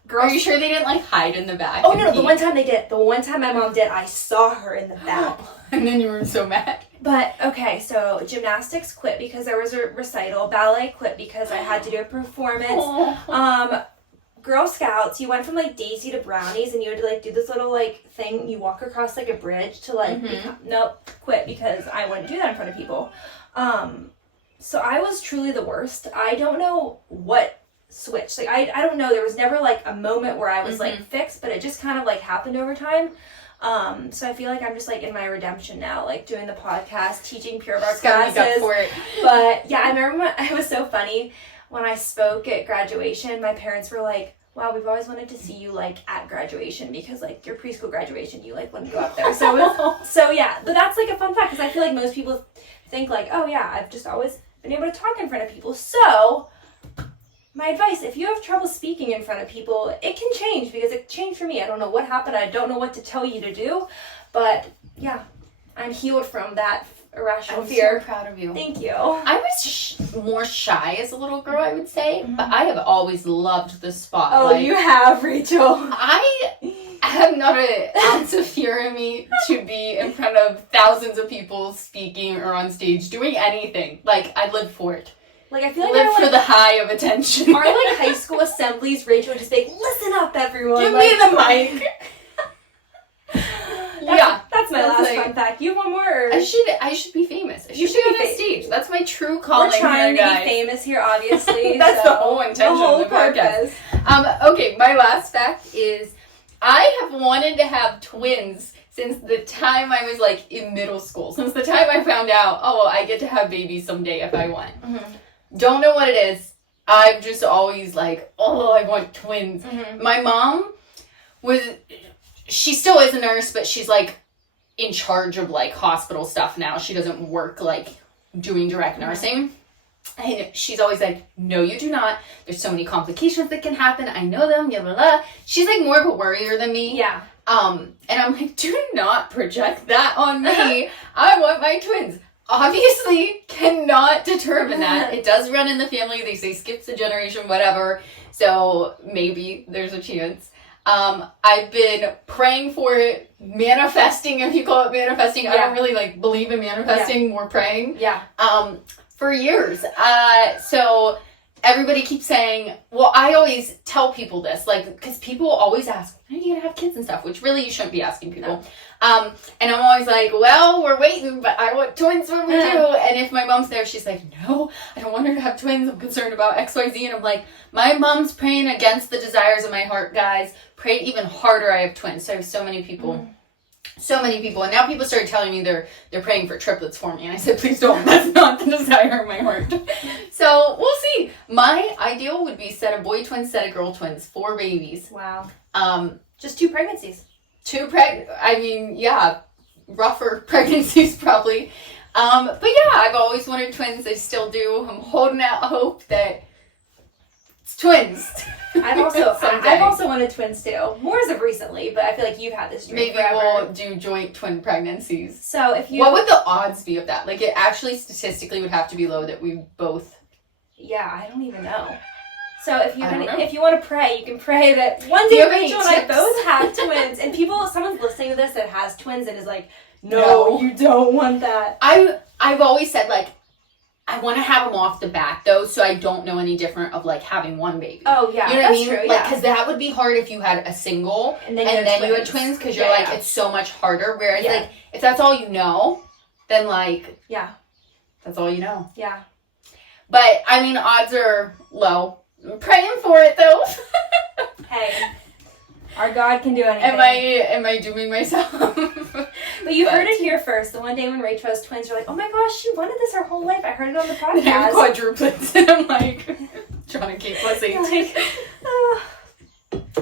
Are you sure they didn't like hide in the back? Oh no, the one time they did. The one time my mom did, I saw her in the back. And then you were so mad. But okay, so gymnastics quit because there was a recital. Ballet quit because I had to do a performance. Girl Scouts, you went from like Daisy to Brownies and you had to like do this little like thing. You walk across like a bridge to like nope, quit because I wouldn't do that in front of people. So I was truly the worst. I don't know what switch, like I don't know, there was never like a moment where I was like fixed, but it just kind of like happened over time. So I feel like I'm just like in my redemption now, like doing the podcast, teaching Pure Barre classes. For it. But yeah, I remember it was so funny when I spoke at graduation. My parents were like, wow, we've always wanted to see you like at graduation because like your preschool graduation you like wouldn't go up there. So yeah, but that's like a fun fact because I feel like most people think like, oh yeah, I've just always been able to talk in front of people. So my advice, if you have trouble speaking in front of people, it can change because it changed for me. I don't know what happened. I don't know what to tell you to do. But yeah, I'm healed from that irrational fear. I'm so proud of you. Thank you. I was more shy as a little girl, I would say. But I have always loved the spotlight. Oh, you have, Rachel. I have not an ounce of fear in me to be in front of thousands of people speaking or on stage doing anything. Like, I live for it. Like, I feel like live for the high of attention. Our like high school assemblies, Rachel would just be like, listen up, everyone. Give like, me the mic. That's my last fun fact. You have one more? Or? I should be famous. I should be on a stage. That's my true calling. We're trying here, to be famous here, obviously. That's the whole intention of the podcast. Okay, my last fact is I have wanted to have twins since the time I was like in middle school. Since the time I found out, I get to have babies someday if I want. Don't know what it is. I'm just always like, I want twins. My mom she still is a nurse, but she's like in charge of like hospital stuff now. She doesn't work like doing direct nursing. And she's always like, no, you do not. There's so many complications that can happen. I know them, blah, blah, blah. She's like more of a worrier than me. Yeah. And I'm like, do not project that on me. I want my twins. Obviously cannot determine that. It does run in the family. They say skips a generation, whatever. So maybe there's a chance. I've been praying for it, manifesting, if you call it manifesting. Yeah. I don't really like believe in manifesting, more praying. Yeah. For years. So everybody keeps saying, well, I always tell people this, like, because people always ask, when are you gonna have kids and stuff? Which really you shouldn't be asking people. No. And I'm always like, well, we're waiting, but I want twins when we do. And if my mom's there, she's like, no, I don't want her to have twins. I'm concerned about XYZ. And I'm like, my mom's praying against the desires of my heart, guys. Pray even harder I have twins. So I have so many people. So many people. And now people started telling me they're praying for triplets for me. And I said, please don't. That's not the desire of my heart. So we'll see. My ideal would be set of boy twins, set of girl twins, 4 babies. Wow. Just 2 pregnancies. Rougher pregnancies probably. But yeah, I've always wanted twins. I still do. I'm holding out hope that it's twins. I've also wanted twins too. More as of recently, but I feel like you've had this dream forever. We'll do joint twin pregnancies. So what would the odds be of that? Like it actually statistically would have to be low that we both. Yeah, I don't even know. So if you want to pray, you can pray that one day Rachel and I both have twins. And someone's listening to this that has twins and is like, no, you don't want that. I've always said like, I want to have them off the bat though, so I don't know any different of like having one baby. Oh yeah, you know what I mean? True, like, because that would be hard if you had a single and then you had twins, because you're like it's so much harder. Whereas like if that's all you know, then like That's all you know. Yeah. But, I mean, odds are low. I'm praying for it, though. Hey, our God can do anything. Am I dooming myself? But you heard it here first. The one day when Rachel has twins, you're like, oh my gosh, she wanted this her whole life. I heard it on the They're podcast. quadruplets. And I'm like, trying to keep plus 18. Like,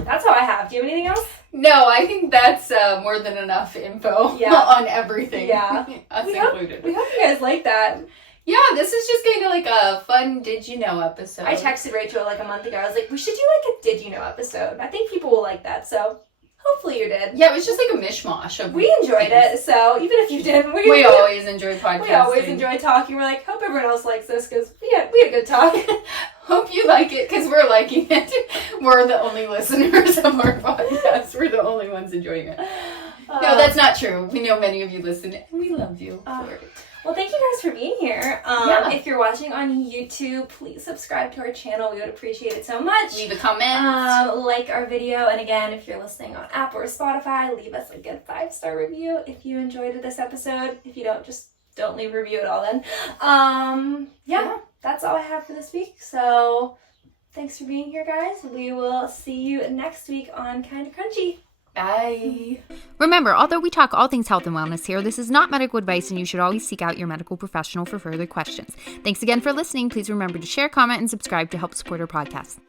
that's all I have. Do you have anything else? No, I think that's more than enough info on everything. Yeah. Us we included. hope you guys like that. Yeah, this is just kind of like a fun Did You Know episode. I texted Rachel like a month ago. I was like, we should do like a Did You Know episode. I think people will like that, so hopefully you did. Yeah, it was just like a mishmash of We enjoyed it, so even if you didn't, we always enjoy podcasting. We always enjoy talking. We're like, hope everyone else likes this because we had a good talk. Hope you like it because we're liking it. We're the only listeners of our podcast. We're the only ones enjoying it. No, that's not true. We know many of you listen and we love you for it. Well, thank you guys for being here. If you're watching on YouTube, please subscribe to our channel. We would appreciate it so much. Leave a comment. Like our video. And again, if you're listening on Apple or Spotify, leave us a good 5-star review if you enjoyed this episode. If you don't, just don't leave a review at all then. That's all I have for this week. So thanks for being here, guys. We will see you next week on Kinda Crunchy. Bye. Remember, although we talk all things health and wellness here, this is not medical advice and you should always seek out your medical professional for further questions. Thanks again for listening. Please remember to share, comment, and subscribe to help support our podcast.